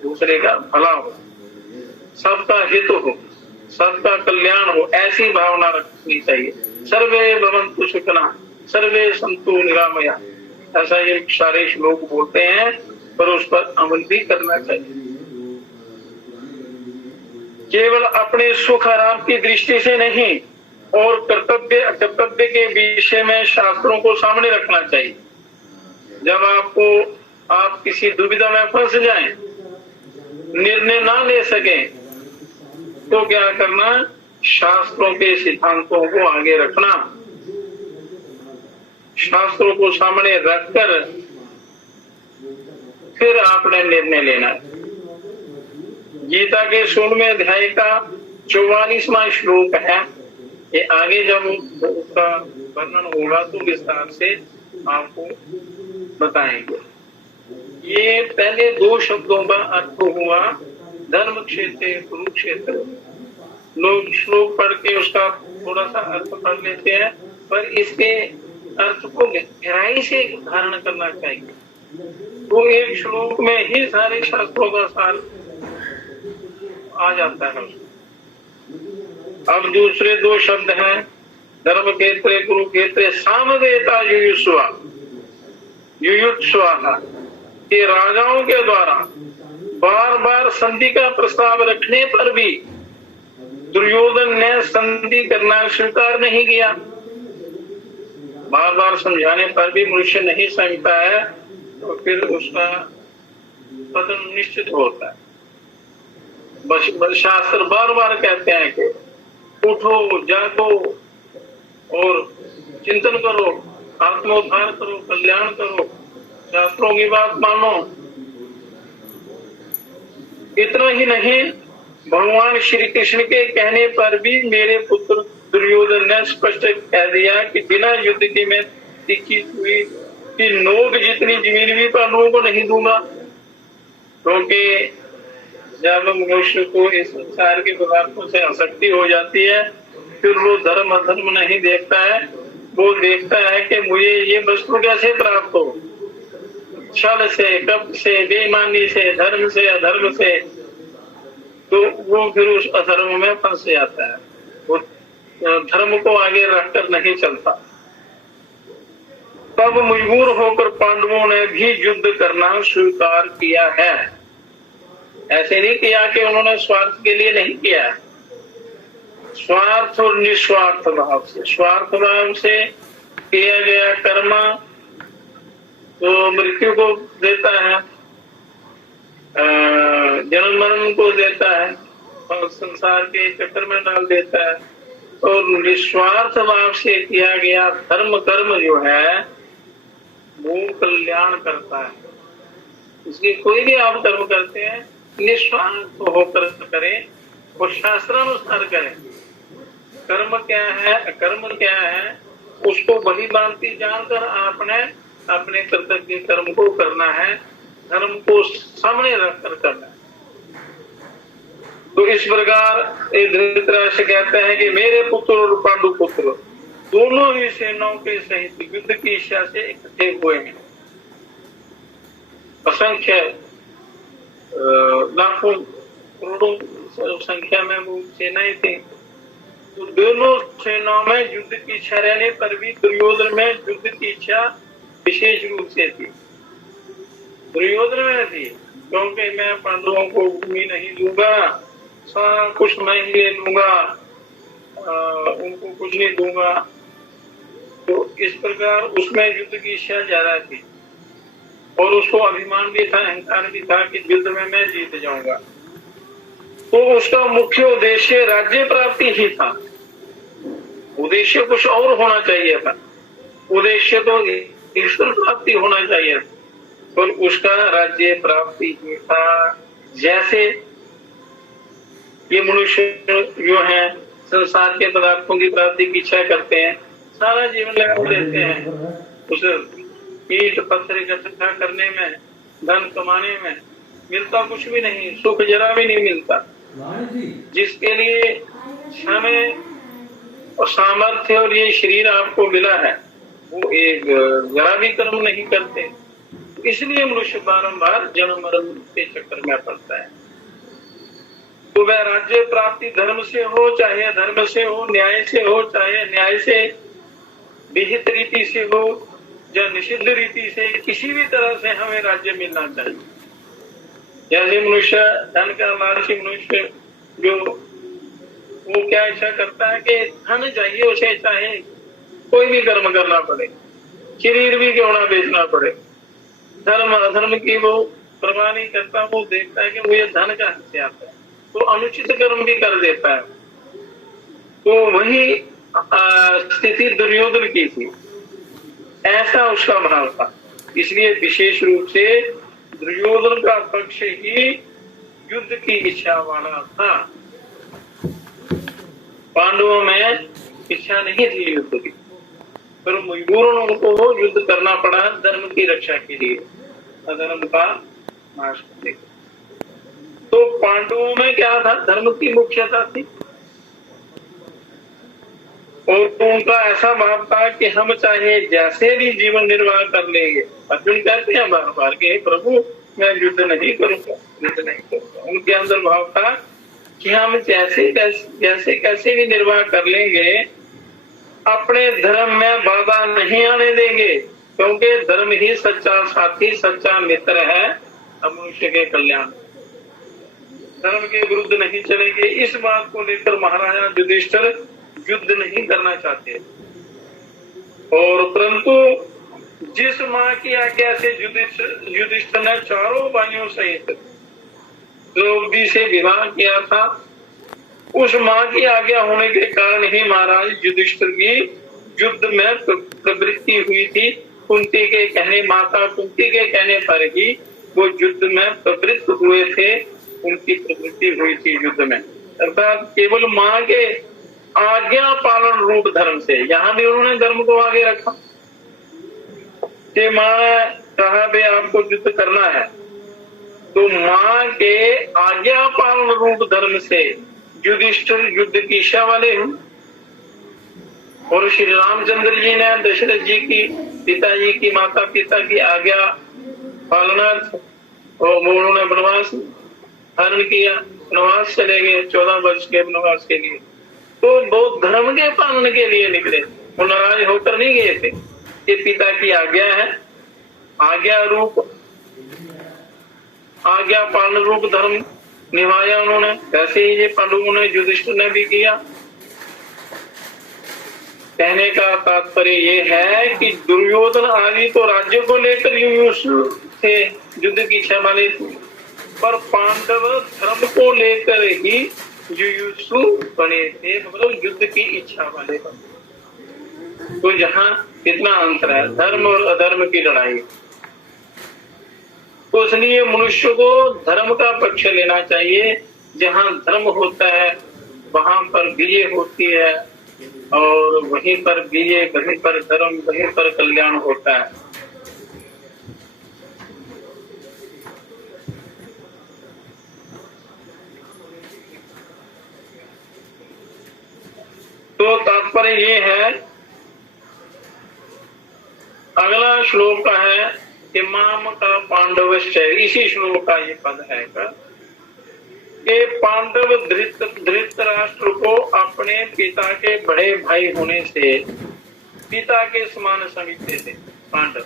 दूसरे का भला हो, सबका हित हो, सबका कल्याण हो, ऐसी भावना रखनी चाहिए। सर्वे भवन्तु सुखिनः सर्वे सन्तु निरामया, ऐसा ये सारे श्लोक बोलते हैं, पर उस पर अमल भी करना चाहिए। केवल अपने सुख आराम की दृष्टि से नहीं और कर्तव्य के विषय में शास्त्रों को सामने रखना चाहिए। जब आप किसी दुविधा में फंस जाएं, निर्णय ना ले सके, तो क्या करना? शास्त्रों के सिद्धांतों को आगे रखना, शास्त्रों को सामने रखकर फिर आपने निर्णय लेना है। गीता के 16वें अध्याय का 44वां श्लोक है। ये आगे जब उसका वर्णन होगा तो विस्तार से आपको बताएंगे। ये पहले 2 शब्दों का अर्थ हुआ धर्म क्षेत्र कुरुक्षेत्र। लोग श्लोक पढ़ के उसका थोड़ा सा अर्थ पढ़ लेते हैं, पर इसके अर्थ को गहराई से धारण करना चाहिए। तो एक श्लोक में ही सारे शास्त्रों का सार आ जाता है। अब दूसरे 2 शब्द हैं धर्म क्षेत्र कुरुक्षेत्र। सामवेता युयुत्स्वा के राजाओं के द्वारा बार बार संधि का प्रस्ताव रखने पर भी दुर्योधन ने संधि करना स्वीकार नहीं किया। बार बार समझाने पर भी मनुष्य नहीं समझता है तो फिर उसका पतन निश्चित होता है। बस शास्त्र बार बार कहते हैं कि उठो, जागो और चिंतन करो, आत्मोद्धार करो, कल्याण करो, शास्त्रों की बात मानो। इतना ही नहीं, भगवान श्री कृष्ण के कहने पर भी मेरे पुत्र दुर्योधन ने स्पष्ट कह दिया कि बिना युद्ध की मैं तीखी हुई कि नोक जितनी जमीन भी पांडवों को नहीं दूंगा। क्योंकि जब मनुष्य को इस संसार के पदार्थों से आसक्ति हो जाती है, फिर वो धर्म अधर्म नहीं देखता है, वो देखता है कि मुझे ये वस्तु कैसे प्राप्त हो, छल से, कपट से, बेईमानी से, धर्म से, अधर्म से। तो वो फिर उस अधर्म में फंस जाता है, वो धर्म को आगे रखकर नहीं चलता। तब मजबूर होकर पांडवों ने भी युद्ध करना स्वीकार किया है। ऐसे नहीं किया कि उन्होंने स्वार्थ के लिए नहीं किया, स्वार्थ और निस्वार्थ भाव से। स्वार्थ भाव से किया गया कर्म तो मृत्यु को देता है, जन्म मरण को देता है और संसार के चक्कर में डाल देता है। और निस्वार्थ भाव से किया गया धर्म कर्म जो है वो कल्याण करता है। इसलिए कोई भी आप कर्म करते हैं निस्वार्थ होकर करें और शास्त्रानुसार करें। कर्म क्या है, अकर्म क्या है, उसको भली भांति जानकर आपने अपने कर्तव्य कर्म को करना है, धर्म को सामने रखकर करना है। तो इस प्रकार धृतराष्ट्र कहते हैं कि मेरे पुत्र और पांडु पुत्र दोनों ही सेनाओं के सहित युद्ध की इच्छा से इकट्ठे हुए हैं। असंख्य लाखों करोड़ों संख्या में वो सेनाएं थी। तो दोनों सेनाओं में युद्ध की इच्छा रहने पर भी दुर्योधन में युद्ध की इच्छा विशेष रूप से थी। दुर्योधन में थी क्योंकि मैं पांडवों को भूमि नहीं दूंगा, सारा कुछ मैं ही ले लूंगा, उनको कुछ नहीं दूंगा। तो इस प्रकार उसमें युद्ध की इच्छा ज्यादा थी और उसको अभिमान भी था, अहंकार भी था कि युद्ध में मैं जीत जाऊंगा। तो उसका मुख्य उद्देश्य राज्य प्राप्ति ही था, उद्देश्य कुछ और होना चाहिए था। उद्देश्य तो ईश्वर प्राप्ति होना चाहिए था, पर उसका राज्य प्राप्ति ही था। जैसे ये मनुष्य जो है संसार के पदार्थों की प्राप्ति की इच्छा करते हैं, सारा जीवन लगा देते हैं उस ईंट पत्थर इकट्ठा करने में, धन कमाने में, मिलता कुछ भी नहीं, सुख जरा भी नहीं मिलता। जिसके लिए समय और सामर्थ्य और ये शरीर आपको मिला है वो एक जरा भी कर्म नहीं करते, इसलिए मनुष्य बारंबार जन्म मरण के चक्कर में पड़ता है। तो वह राज्य प्राप्ति धर्म से हो चाहे अधर्म से हो, न्याय से हो चाहे न्याय से विहित रीति से हो या निषिद्ध रीति से, किसी भी तरह से हमें राज्य मिलना चाहिए। जैसे मनुष्य धन का लालची मनुष्य जो वो क्या इच्छा करता है कि धन चाहिए उसे, चाहे कोई भी कर्म करना पड़े, शरीर भी क्यों ना बेचना पड़े, धर्म अधर्म की वो परवाह नहीं करता। वो देखता है कि मुझे धन का हिस्से आता है, तो अनुचित कर्म भी कर देता है। तो वही स्थिति दुर्योधन की थी, ऐसा उसका भाव था। इसलिए विशेष रूप से दुर्योधन का पक्ष ही युद्ध की इच्छा वाला था। पांडवों में इच्छा नहीं थी युद्ध की, पर मजबूरन उनको युद्ध करना पड़ा धर्म की रक्षा के लिए, अधर्म का नाश करने के। तो पांडवों में क्या था, धर्म की मुख्यता थी, और उनका ऐसा भाव था कि हम चाहे जैसे भी जीवन निर्वाह कर लेंगे। अर्जुन कहते हैं बार बार के प्रभु मैं युद्ध नहीं करूंगा, युद्ध नहीं करूंगा। उनके अंदर भाव था कि हम जैसे कैसे भी निर्वाह कर लेंगे, अपने धर्म में बाधा नहीं आने देंगे, क्योंकि धर्म ही सच्चा साथी, सच्चा मित्र है मनुष्य के कल्याण। धर्म के विरुद्ध नहीं चलेंगे। इस बात को लेकर महाराजा युधिष्ठिर युद्ध नहीं करना चाहते, और परंतु जिस माँ की आज्ञा से युधिष्ठिर ने चारों भाइयों सहित द्रौपदी से विवाह किया था, उस माँ की आज्ञा होने के कारण ही महाराज युधिष्ठिर की युद्ध में प्रवृत्ति हुई थी। कुंती के कहने, माता कुंती के कहने पर ही वो युद्ध में प्रवृत्त हुए थे, उनकी प्रवृत्ति हुई थी युद्ध में। अर्थात केवल माँ के आज्ञा पालन रूप धर्म से, यहाँ भी उन्होंने धर्म को आगे रखा कि माँ कहा भी आपको युद्ध करना है, तो माँ के आज्ञा पालन रूप धर्म से युधिष्ठिर युद्ध की इच्छा वाले हूँ। और श्री रामचंद्र जी ने दशरथ जी की, पिताजी की, माता पिता की आज्ञा पालनार्थ उन्होंने वनवास धारण किया, वनवास चले गए 14 वर्ष के वनवास के लिए। तो वो धर्म के पालन के लिए निकले, वो नाराज होकर नहीं गए थे कि पिता की आज्ञा है, आज्ञा पालन रूप धर्म निभाया उन्होंने। वैसे ही ये पांडवों ने, युधिष्ठिर ने भी किया। कहने का तात्पर्य ये है कि दुर्योधन आदि तो राज्य को लेकर थे, युद्ध की इच्छा वाले थे, पर पांडव धर्म को लेकर ही युयुत्सु बने थे, मतलब युद्ध की इच्छा वाले बने। तो यहाँ कितना अंतर है, धर्म और अधर्म की लड़ाई। तो इसलिए मनुष्य को धर्म का पक्ष लेना चाहिए। जहाँ धर्म होता है वहां पर विजय होती है, और वहीं पर विजय, वहीं पर धर्म, वहीं पर कल्याण होता है। तो तात्पर्य ये है, अगला श्लोक का है कि माम का पांडवश्चय, इसी श्लोक का ये पद है कि पांडव धृतराष्ट्र को अपने पिता के बड़े भाई होने से पिता के समान समझते थे पांडव,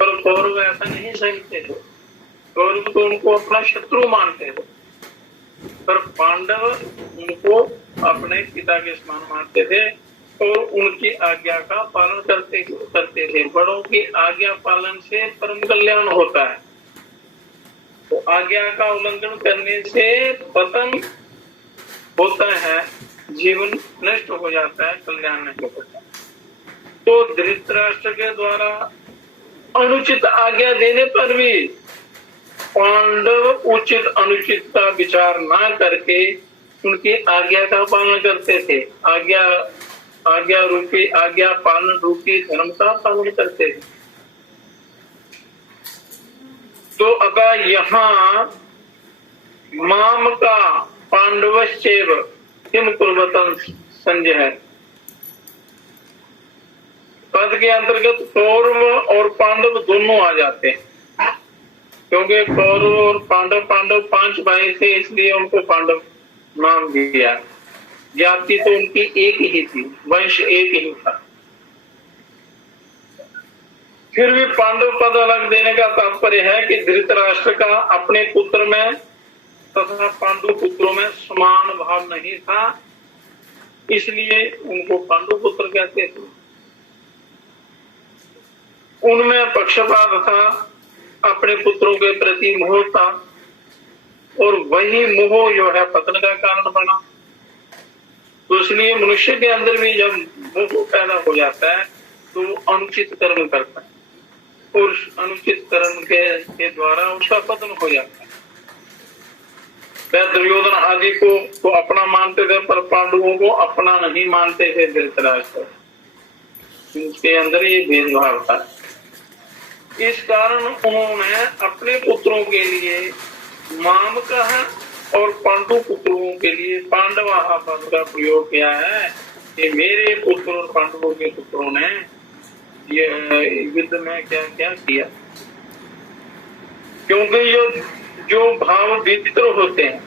पर कौरव ऐसा नहीं समझते थे। कौरव तो उनको अपना शत्रु मानते थे, पर पांडव उनको अपने पिता के समान मानते थे और उनकी आज्ञा का पालन करते थे। बड़ों की आज्ञा पालन से परम कल्याण होता है। तो आज्ञा का उल्लंघन करने से पतन होता है, जीवन नष्ट हो जाता है, कल्याण नहीं होता। तो धृतराष्ट्र के द्वारा अनुचित आज्ञा देने पर भी पांडव उचित अनुचित का विचार ना करके उनकी आज्ञा का पालन करते थे। आज्ञा पालन रूपी धर्म का पालन करते थे। तो अब यहाँ माम का पांडवश्चैव किम कुर्वतः संजय है, पद के अंतर्गत कौरव और पांडव दोनों आ जाते हैं, क्योंकि कौरव और पांडव 5 भाई थे, इसलिए उनको पांडव नाम दिया। जाति तो उनकी एक ही थी, वंश एक ही था। फिर भी पांडव पद अलग देने का तात्पर्य है कि धृतराष्ट्र का अपने पुत्र में तथा पांडु पुत्रों में समान भाव नहीं था, इसलिए उनको पांडु पुत्र कहते थे। उनमें पक्षपात था, अपने पुत्रों के प्रति मोह था, और वही मोह जो है पतन का कारण बना। तो इसलिए मनुष्य के अंदर भी जब मोह पैदा हो जाता है तो अनुचित कर्म करता है, और अनुचित कर्म के द्वारा उसका पतन हो जाता है। वह दुर्योधन आदि को तो अपना मानते थे, पर पांडवों को अपना नहीं मानते थे धृतराष्ट्र। उनके अंदर ये भेदभाव था। इस कारण उन्होंने अपने पुत्रों के लिए माम कहा और पांडु पुत्रों के लिए पांडवा पद का प्रयोग किया है कि मेरे पुत्र और पांडवों के पुत्रों ने ये युद्ध में क्या क्या किया। क्योंकि जो भाव भीतर होते हैं,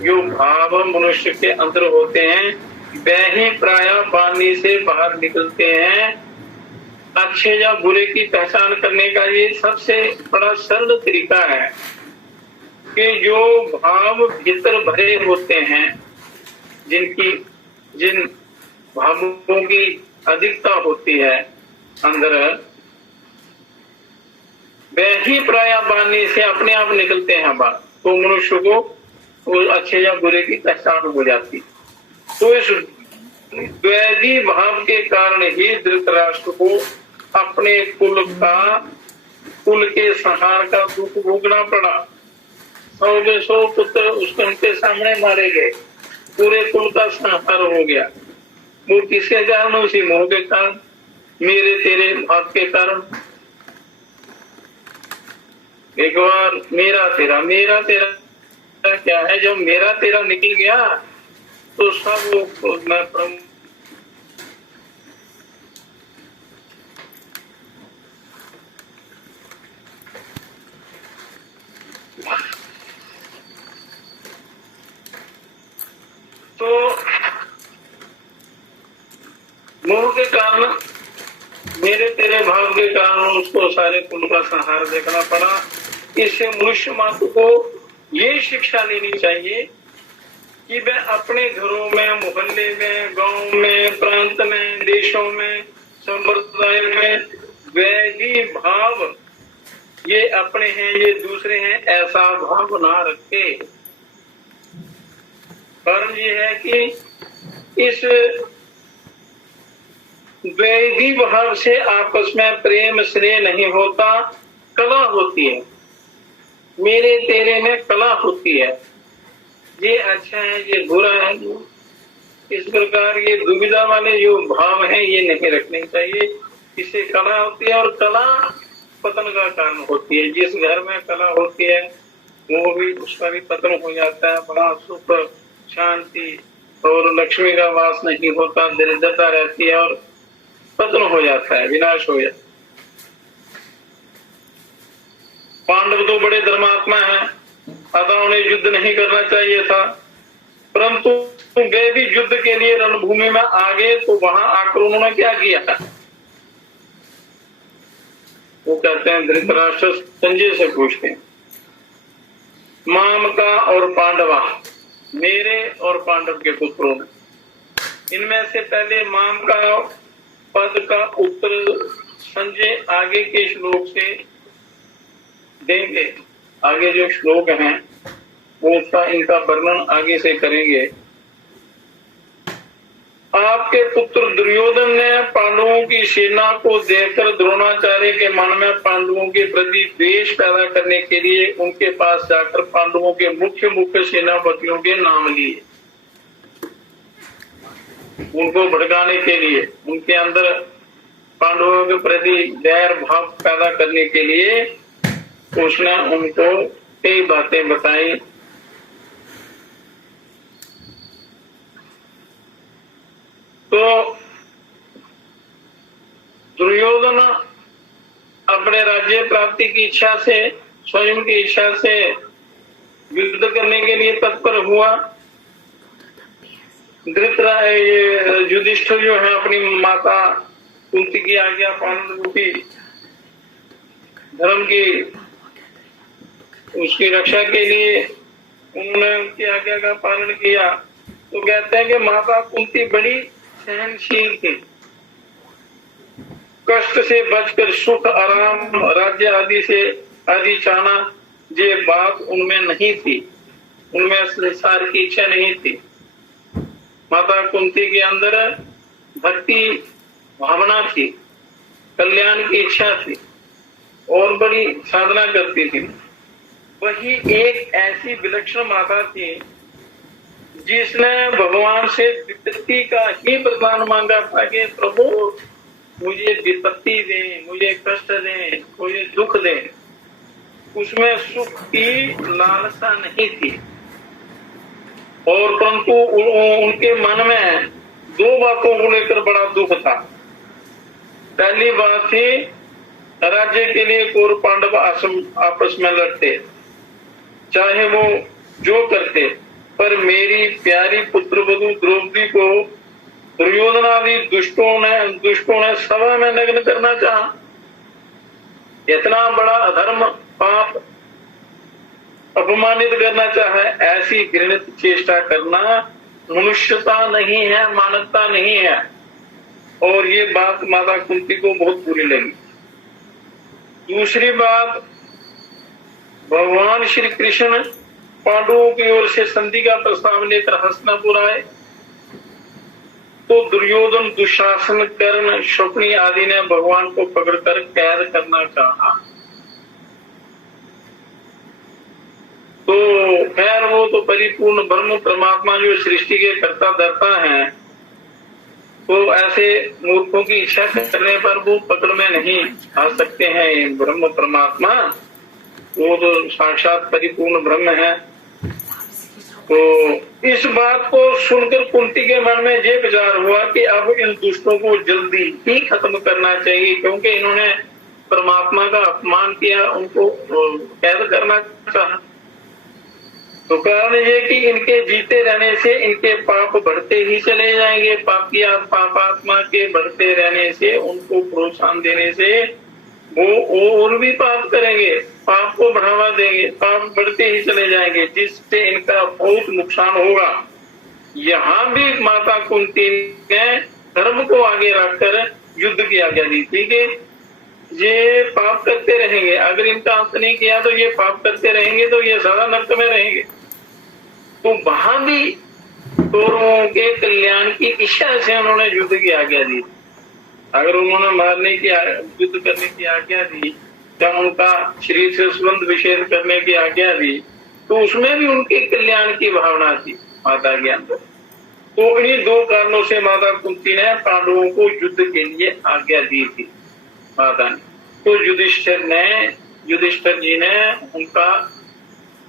जो भाव मनुष्य के अंदर होते हैं, वह ही प्राय वाणी से बाहर निकलते हैं। अच्छे या बुरे की पहचान करने का ये सबसे बड़ा सरल तरीका है कि जो भाव भीतर भरे होते हैं, जिन भावों की अधिकता होती है अंदर, वह ही प्राय वाणी से अपने आप निकलते हैं बात, तो मनुष्य को अच्छे या बुरे की पहचान हो जाती। तो इस द्वैधी भाव के कारण ही धृतराष्ट्र को अपने कुल के संहार का दुख भोगना पड़ा। 100 के 100 पुत्र उनके सामने मारे गए, पूरे कुल का संहार हो गया। वो किसके कारण? उसी मोह के कारण, मेरे तेरे भाव के कारण। एक बार मेरा तेरा क्या है, जब मेरा तेरा निकल गया तो सब मैं प्रभु तो मोह के कारण, मेरे तेरे भाव के कारण उसको सारे कुल का संहार देखना पड़ा। इससे मनुष्य मात्र को ये शिक्षा लेनी चाहिए कि वह अपने घरों में, मोहल्ले में, गांव में, प्रांत में, देशों में, संप्रदाय में वैधी भाव ये अपने हैं, ये दूसरे हैं, ऐसा भाव ना रखे। कारण ये है कि इस वैधी भाव से आपस में प्रेम स्नेह नहीं होता, कला होती है। मेरे तेरे में कला होती है, ये अच्छा है, ये बुरा है। इस प्रकार ये दुविधा वाले जो भाव हैं ये नहीं रखने चाहिए। इससे कला होती है, और कला पतन का कारण होती है। जिस घर में कला होती है वो भी, उसका भी पतन हो जाता है। बड़ा सुख, शांति और लक्ष्मी का वास नहीं होता, दरिद्रता रहती है और पतन हो जाता है, विनाश हो जाता है। पांडव तो बड़े धर्मात्मा हैं, अतः उन्हें युद्ध नहीं करना चाहिए था, परंतु वे भी युद्ध के लिए रणभूमि में आ गए। तो वहां आकर उन्होंने क्या किया? वो कहते हैं, धृतराष्ट्र संजय से पूछते हैं, माम का और पांडवा, मेरे और पांडव के पुत्रों में, इनमें से पहले माम का पद का उत्तर संजय आगे के श्लोक से देंगे। आगे जो श्लोक हैं वो उसका इनका वर्णन आगे से करेंगे। आपके पुत्र दुर्योधन ने पांडवों की सेना को देखकर द्रोणाचार्य के मन में पांडवों के प्रति द्वेष पैदा करने के लिए उनके पास जाकर पांडवों के मुख्य सेनापतियों के नाम लिए, उनको भड़काने के लिए, उनके अंदर पांडवों के प्रति वैर भाव पैदा करने के लिए उसने उनको कई बातें बताई। तो दुर्योधन अपने राज्य प्राप्ति की इच्छा से, स्वयं की इच्छा से युद्ध करने के लिए तत्पर हुआ। युधिष्ठिर जो है अपनी माता कुंती की आज्ञा पालन रूपी धर्म की उसकी रक्षा के लिए उन्होंने उनकी आज्ञा का पालन किया। तो कहते हैं कि माता कुंती बड़ी सहनशील थी, कष्ट से बचकर सुख आराम राज्य आदि चाहना ये बात उनमें नहीं थी, उनमें संसार की इच्छा नहीं थी। माता कुंती के अंदर भक्ति भावना थी, कल्याण की इच्छा थी और बड़ी साधना करती थी। वही एक ऐसी विलक्षण माता थी जिसने भगवान से विपत्ति का ही वरदान मांगा था कि प्रभु मुझे विपत्ति दे, मुझे कष्ट दे, मुझे दुख दे। उसमें सुख की लालसा नहीं थी और परंतु उनके मन में दो बातों को लेकर बड़ा दुख था। पहली बात थी राज्य के लिए कौरव पांडव आपस में लड़ते, चाहे वो जो करते, पर मेरी प्यारी पुत्र वधु द्रौपदी को दुर्योधनादि दुष्टों ने सभा में नग्न करना चाहा। इतना बड़ा अधर्म पाप अपमानित करना चाहे, ऐसी घृणित चेष्टा करना मनुष्यता नहीं है, मानवता नहीं है। और ये बात माता कुंती को बहुत बुरी लगी। दूसरी बात, भगवान श्री कृष्ण पांडवों की ओर से संधि का प्रस्ताव लेकर हस्तिनापुर आए तो दुर्योधन, दुशासन, कर्ण, शकुनी आदि ने भगवान को पकड़कर कैद करना चाहा। तो खैर वो तो परिपूर्ण ब्रह्म परमात्मा जो सृष्टि के कर्ता धर्ता हैं, तो ऐसे मूर्खों की इच्छा करने पर वो पकड़ में नहीं आ सकते हैं। ब्रह्म परमात्मा वो तो साक्षात परिपूर्ण ब्रह्म है। तो इस बात को सुनकर कुंती के मन में ये विचार हुआ कि अब इन दुष्टों को जल्दी ही खत्म करना चाहिए, क्योंकि इन्होंने परमात्मा का अपमान किया, उनको कैद करना चाहा। तो कारण ये कि इनके जीते रहने से इनके पाप बढ़ते ही चले जाएंगे। पापात्मा के बढ़ते रहने से, उनको प्रोत्साहन देने से वो और भी पाप करेंगे, पाप को बढ़ावा देंगे, पाप बढ़ते ही चले जाएंगे, जिससे इनका बहुत नुकसान होगा। यहाँ भी माता कुंती ने धर्म को आगे रखकर युद्ध की आज्ञा दी थी कि ये पाप करते रहेंगे, अगर इनका अंत नहीं किया तो ये पाप करते रहेंगे, तो ये सदा नरक में रहेंगे। तो वहां भी कौरवों के कल्याण की इच्छा से उन्होंने युद्ध की आज्ञा दी। अगर उन्होंने मारने की युद्ध करने की आज्ञा दी या उनका शरीर से संबंध विच्छेद करने की आज्ञा दी, तो उसमें भी उनके कल्याण की भावना थी माता के अंदर। तो इन्हीं दो कारणों से माता कुंती ने पांडवों को युद्ध के लिए आज्ञा दी थी माता ने। तो युधिष्ठिर जी ने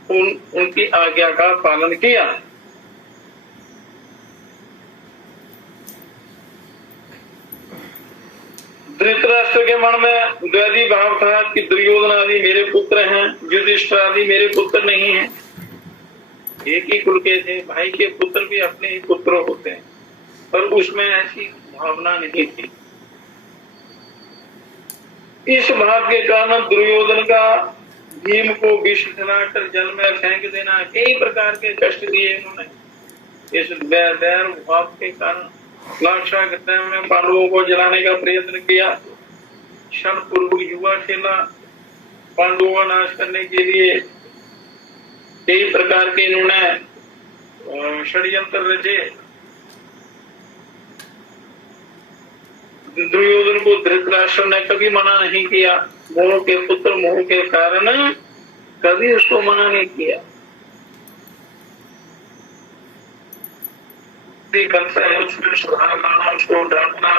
उनकी आज्ञा का पालन किया। धृतराष्ट्र के मन में द्वैधी भाव था कि दुर्योधन आदि मेरे पुत्र हैं, युधिष्ठिर आदि मेरे पुत्र नहीं हैं। एक ही कुल के थे, भाई के पुत्र भी अपने ही पुत्र होते हैं, पर उसमें ऐसी भावना नहीं थी। इस भाव के कारण दुर्योधन का भीम को विष खिलाकर जल में फेंक देना, कई प्रकार के कष्ट दिए इन्होंने। इस बैर भाव के कारण लाक्षागृह में पांडवों को जलाने का प्रयत्न किया। क्षण पूर्व युवा खेला, पांडवों का नाश करने के लिए कई प्रकार के इन्होंने षड्यंत्र रचे। दुर्योधन को धृतराष्ट्र ने कभी मना नहीं किया, मोह के पुत्र मोह के कारण कभी उसको मना नहीं किया। उसमें सुधार लाना, उसको डांटना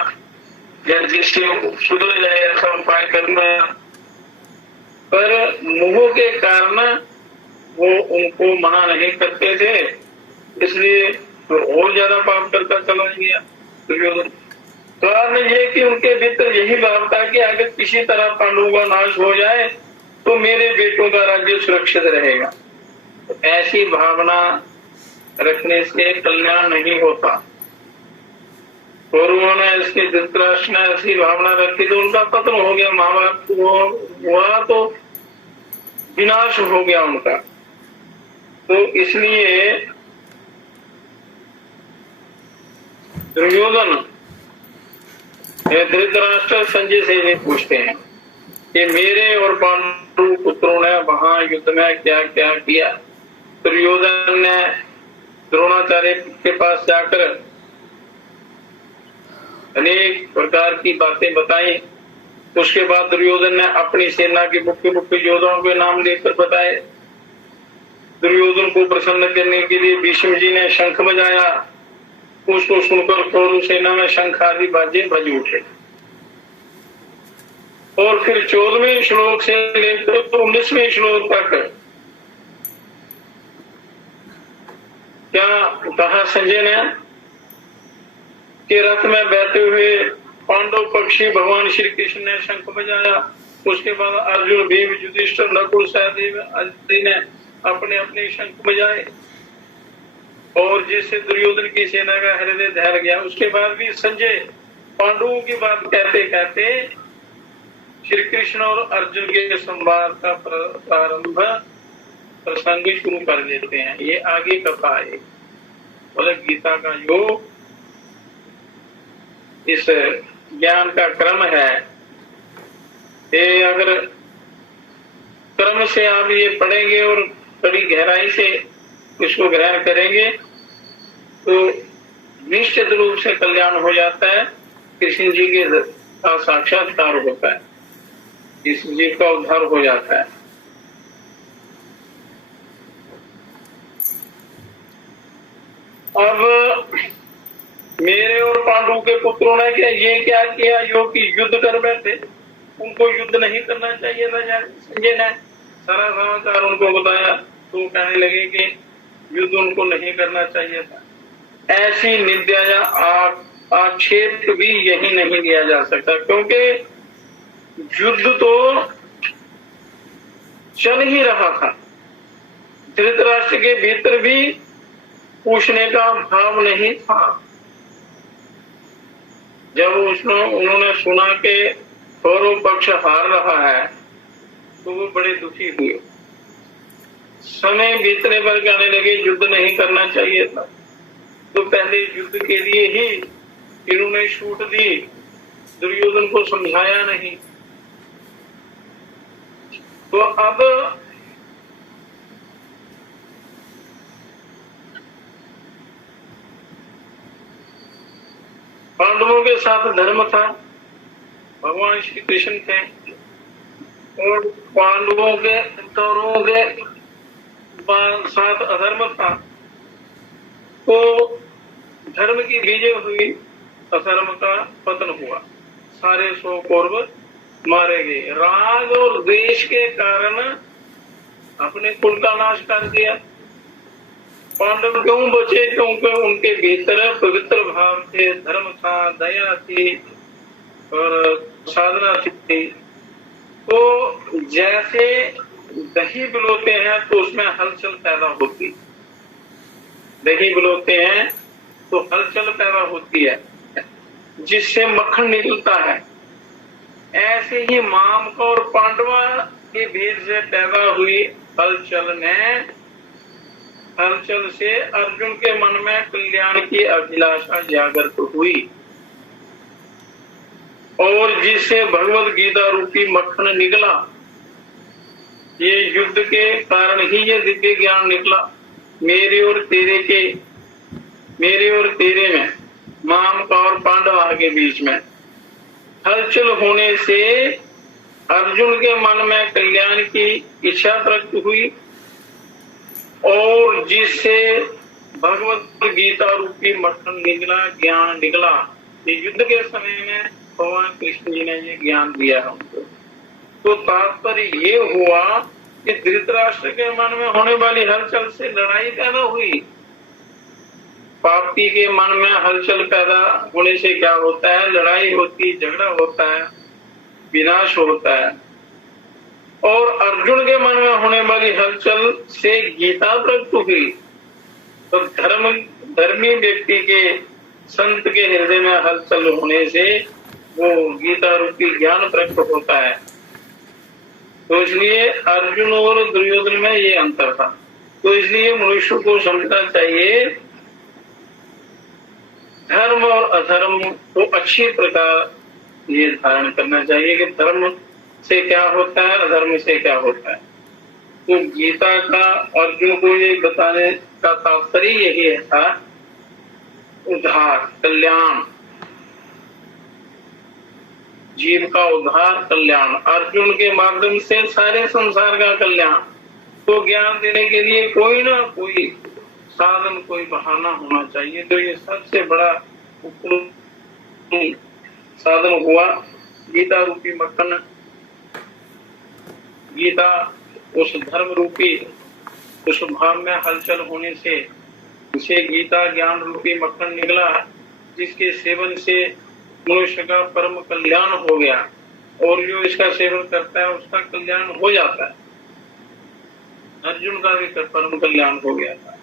या जिससे सुधर जाए ऐसा उपाय करना, पर मोह के कारण वो उनको मना नहीं करते थे, इसलिए तो और ज्यादा पाप करता चला गया दुर्योधन। कारण ये कि उनके भीतर यही भाव था कि अगर किसी तरह पांडवों का नाश हो जाए तो मेरे बेटों का राज्य सुरक्षित रहेगा। तो ऐसी भावना रखने से कल्याण नहीं होता। और उन्होंने इसके धृतराष्ट्र ने ऐसी भावना रखी तो उनका पतन हो गया, माँ बाप हुआ तो विनाश हो गया उनका। तो इसलिए दुर्योधन धृतराष्ट्र संजय से ये पूछते हैं कि मेरे और पांडु पुत्रों ने वहां युद्ध में क्या क्या किया। दुर्योधन ने द्रोणाचार्य के पास जाकर अनेक प्रकार की बातें बताई। उसके बाद दुर्योधन ने अपनी सेना के मुख्य मुख्य योद्धाओं के नाम लेकर बताए। दुर्योधन को प्रसन्न करने के लिए भीष्म जी ने शंख बजाया। उसको सुनकर कौरव सेना में शंख आदि बाजे बज उठे। और फिर 14वें श्लोक से लेकर 19वें श्लोक तक क्या कहा संजय ने कि रथ में बैठे हुए पांडव पक्षी भगवान श्री कृष्ण ने शंख बजाया। उसके बाद अर्जुन, भीम, युधिष्ठिर, नकुल, सहदेव आदि ने अपने अपने शंख बजाए और जिससे दुर्योधन की सेना का हृदय दहल गया। उसके बाद भी संजय पांडवों की बात कहते कहते श्री कृष्ण और अर्जुन के संवाद का प्रारंभ प्रसंग शुरू कर देते हैं। ये आगे कथा है, मतलब गीता का जो इस ज्ञान का क्रम है, ये अगर क्रम से आप ये पढ़ेंगे और बड़ी गहराई से इसको ग्रहण करेंगे तो निश्चित रूप से कल्याण हो जाता है। कृष्ण जी के का साक्षात्कार होता है, कृष्ण जी का उद्धार हो जाता है। अब मेरे और पांडु के पुत्रों ने क्या किया, जो कि युद्ध कर बैठे। उनको युद्ध नहीं करना चाहिए था। संजय ने सारा समाचार उनको बताया तो कहने लगे कि युद्ध उनको नहीं करना चाहिए था। ऐसी निंदा या आक्षेप भी यही नहीं किया जा सकता, क्योंकि युद्ध तो चल ही रहा था। धृतराष्ट्र के भीतर भी पूछने का भाव नहीं था। जब उन्होंने सुना कि कौरव पक्ष हार रहा है तो वो बड़े दुखी हुए। समय बीतने पर कहने लगे युद्ध नहीं करना चाहिए था। तो पहले युद्ध के लिए ही इन्होंने छूट दी, दुर्योधन को समझाया नहीं। तो अब पांडवों के साथ धर्म था, भगवान श्री कृष्ण थे, और पांडवों के कौरवों के साथ अधर्म था। तो धर्म की विजय हुई, अधर्म का पतन हुआ, सारे 100 कौरव मारे गए। राग और द्वेष के कारण अपने कुल का नाश कर दिया। पांडव क्यों बचे? क्योंकि उनके भीतर पवित्र भाव थे, धर्म था, दया थी और साधना थी। तो जैसे दही बिलोते हैं तो उसमें हलचल पैदा होती, दही बिलोते हैं तो हलचल पैदा होती है जिससे मक्खन निकलता है। ऐसे ही मामका और पांडवा के भेद से पैदा हुई हलचल से अर्जुन के मन में कल्याण की अभिलाषा जागृत हुई और जिससे भगवत गीता रूपी मक्खन निकला। ये युद्ध के कारण ही ये दिव्य ज्ञान निकला। मेरे और तेरे में, मामका और पांडवा के बीच में हलचल होने से अर्जुन के मन में कल्याण की इच्छा प्रकट हुई और जिससे भगवत गीता रूपी मक्खन निकला, ज्ञान निकला। ये युद्ध के समय में भगवान कृष्ण जी ने ये ज्ञान दिया हमको। तो तात्पर्य ये हुआ कि धृतराष्ट्र के मन में होने वाली हलचल से लड़ाई पैदा हुई। पापी के मन में हलचल पैदा होने से क्या होता है? लड़ाई होती, झगड़ा होता है, विनाश होता है। और अर्जुन के मन में होने वाली हलचल से गीता प्रकट हुई। तो धर्मी व्यक्ति के, संत के हृदय में हलचल होने से वो गीता रूपी ज्ञान प्रकट होता है। तो इसलिए अर्जुन और दुर्योधन में ये अंतर था। तो इसलिए मनुष्य को समझना चाहिए धर्म और अधर्म को अच्छी प्रकार ये धारण करना चाहिए कि धर्म से क्या होता है, अधर्म से क्या होता है। तो गीता का अर्जुन को ये बताने का तात्पर्य यही था, उद्धार, कल्याण, जीव का उद्धार, कल्याण, अर्जुन के माध्यम से सारे संसार का कल्याण। तो ज्ञान देने के लिए कोई ना कोई साधन, कोई बहाना होना चाहिए। तो ये सबसे बड़ा साधन हुआ गीता रूपी मक्खन। गीता उस धर्म रूपी उस भाव में हलचल होने से उसे गीता ज्ञान रूपी मक्खन निकला, जिसके सेवन से मनुष्य का परम कल्याण हो गया और जो इसका सेवन करता है उसका कल्याण हो जाता है। अर्जुन का भी परम कल्याण हो गया था।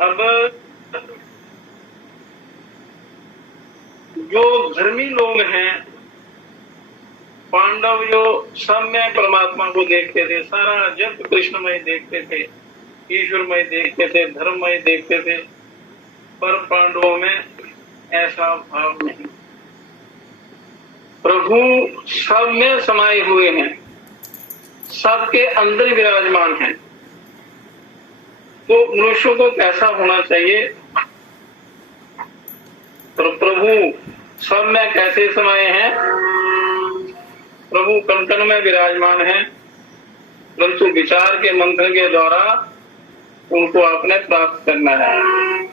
अब जो धर्मी लोग हैं, पांडव जो सब में परमात्मा को देखते थे, सारा जग कृष्णमय देखते थे, ईश्वरमय देखते थे, धर्ममय देखते थे, पर पांडवों में ऐसा भाव नहीं। प्रभु सब में समाये हुए हैं, सबके अंदर विराजमान हैं। तो मनुष्य को कैसा होना चाहिए? तो प्रभु सब में कैसे समाये हैं? प्रभु कण कण में विराजमान हैं, परंतु विचार के मंत्र के द्वारा उनको आपने प्राप्त करना है।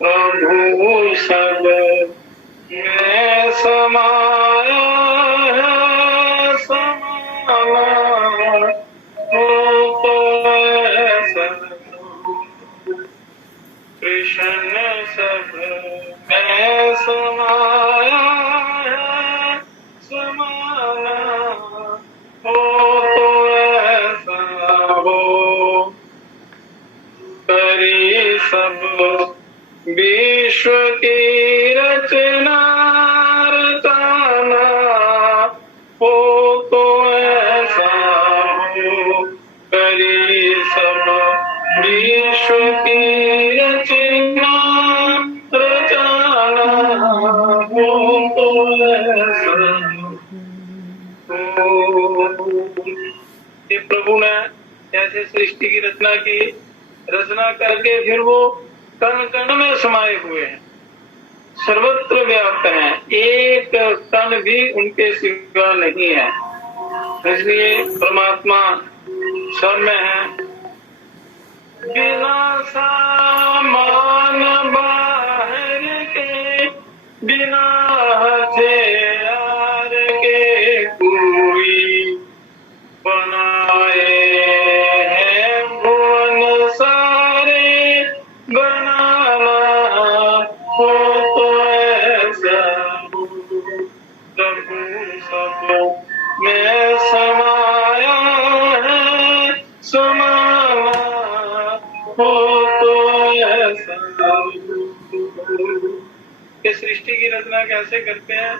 प्रभु सब में समाया है, समाना हो तो ऐसा कृष्ण सब में समाया है, समाना हो तो ऐसा हो। करी सब विश्व की रचना रचाना हो तो ऐसा हो। करी सब विश्व की रचना रचाना हो तो ऐसा हो। ये प्रभु ने ऐसे सृष्टि की रचना की, रचना करके फिर वो कण कण में समाये हुए हैं, सर्वत्र व्याप्त हैं, एक कण भी उनके सिवा नहीं है। इसलिए परमात्मा सब में है। बिना सामान बाहर के, बिना हथियार के कोई बनाए हैं भुवन सारे, बनाना हो तो ऐसा हो। प्रभु सब में समाया है, समाना हो तो ऐसा हो। ये सृष्टि की रचना कैसे करते हैं?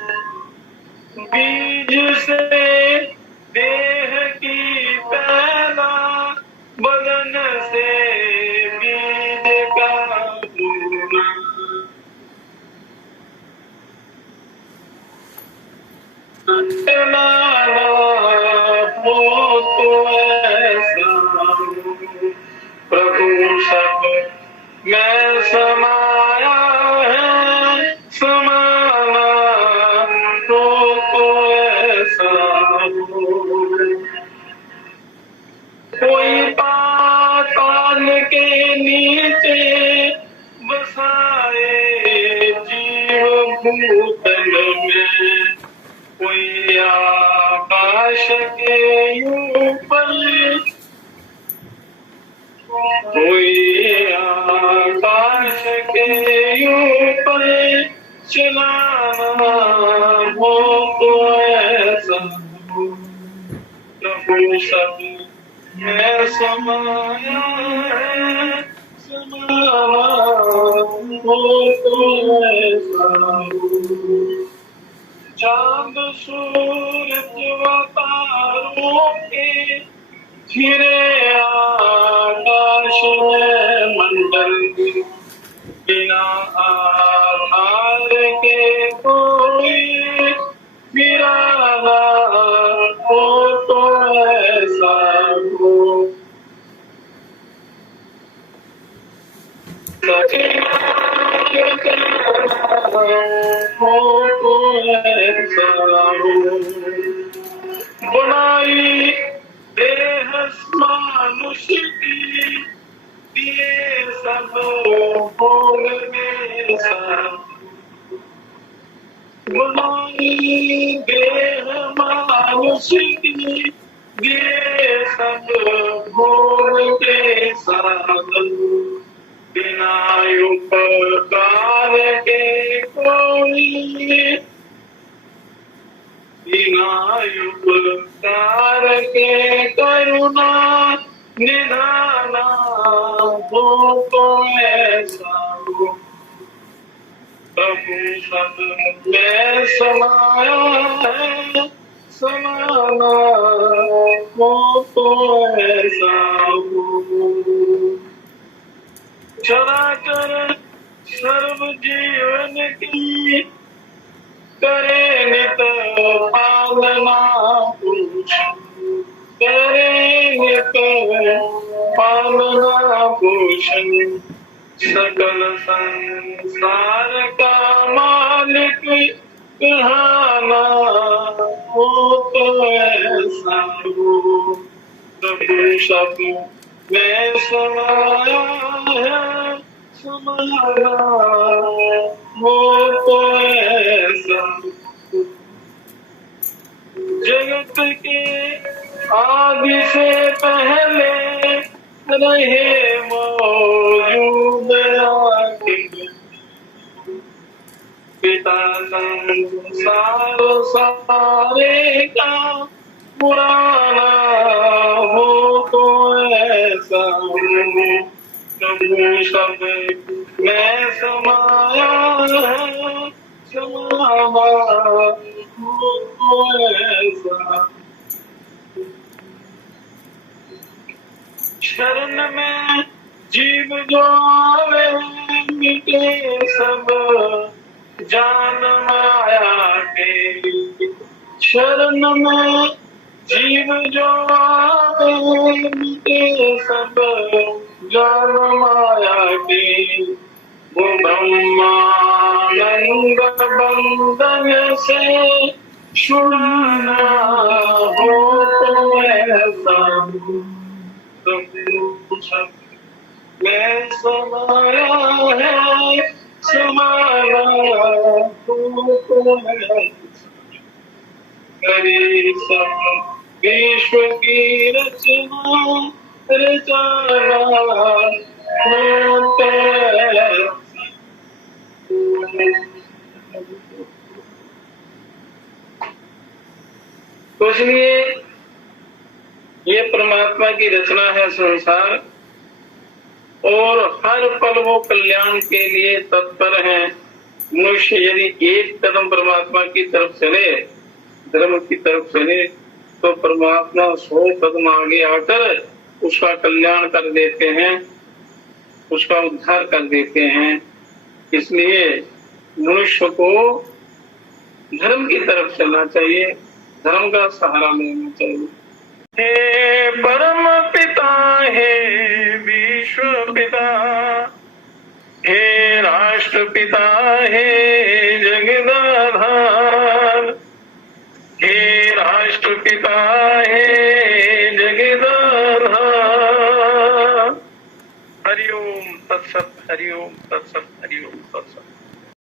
बीज से देह की पैदा, बदन से बीज का होना। बनाना हो तो ऐसा हो। प्रभु सब में समाया है, समाना हो तो ऐसा हो। कोई पाताल के नीचे बसाए जीव भूतल में, कोई आकाश के ऊपर, कोई आकाश के ऊपर चलाना हो तो ऐसा हो। प्रभु सब में समाया है, समाना हो तो ऐसा हो। चांद सूरज व तारों के घिरे है मंडल, बिना आधार के कोई वीराना हो तो ऐसा हो। बनाई देह मानुष की, दिए सब भोग में सब। बनाई देह मानुष की, दिए सब भोग के साधन, बिना उपकार के कोई, बिना उपकार के करुणा निधाना हो तो ऐसा हो। प्रभु सब में समाया है, समाना हो तो ऐसा हो। चराचर सर्व जीवन की करे नित पालना पुरुष, करे नित पालना पोषण। सकल संसार का मालिक कहाना हो तो ऐसा हो। प्रभु सब में समाया है, समाना हो तो ऐसा। जगत के आदि से पहले रहे मौजूद आखिर, पिता संसार सारे का पुराना हो तो ऐसा हो। प्रभु सब में समाया है, समाना हो तो ऐसा। शरण में जीव जो आवे, मिटे सब जान माया के। शरण में जीव जो आवे, मिटे सब जान माया के। वो ब्रह्मानंद बंधन से छुड़ाना हो तो ऐसा हो। प्रभु सब में समाया है, समाना हो तो ऐसा। करे सब विश्व की रचना, रचाना हो तो ऐसा। तो इसलिए ये परमात्मा की रचना है संसार, और हर पल वो कल्याण के लिए तत्पर है। मनुष्य यदि एक कदम परमात्मा की तरफ चले, धर्म की तरफ चले, तो परमात्मा 100 कदम आगे आकर उसका कल्याण कर देते हैं, उसका उद्धार कर देते हैं। इसलिए मनुष्य को धर्म की तरफ चलना चाहिए, धर्म का सहारा लेना चाहिए। हे परम पिता, हे विश्व पिता, हे राष्ट्र पिता, हे जगदाधार, हे राष्ट्र पिता, हे जगदाधार। हरिओम तत्सत, हरिओम तत्सत, हरिओम तत्सत।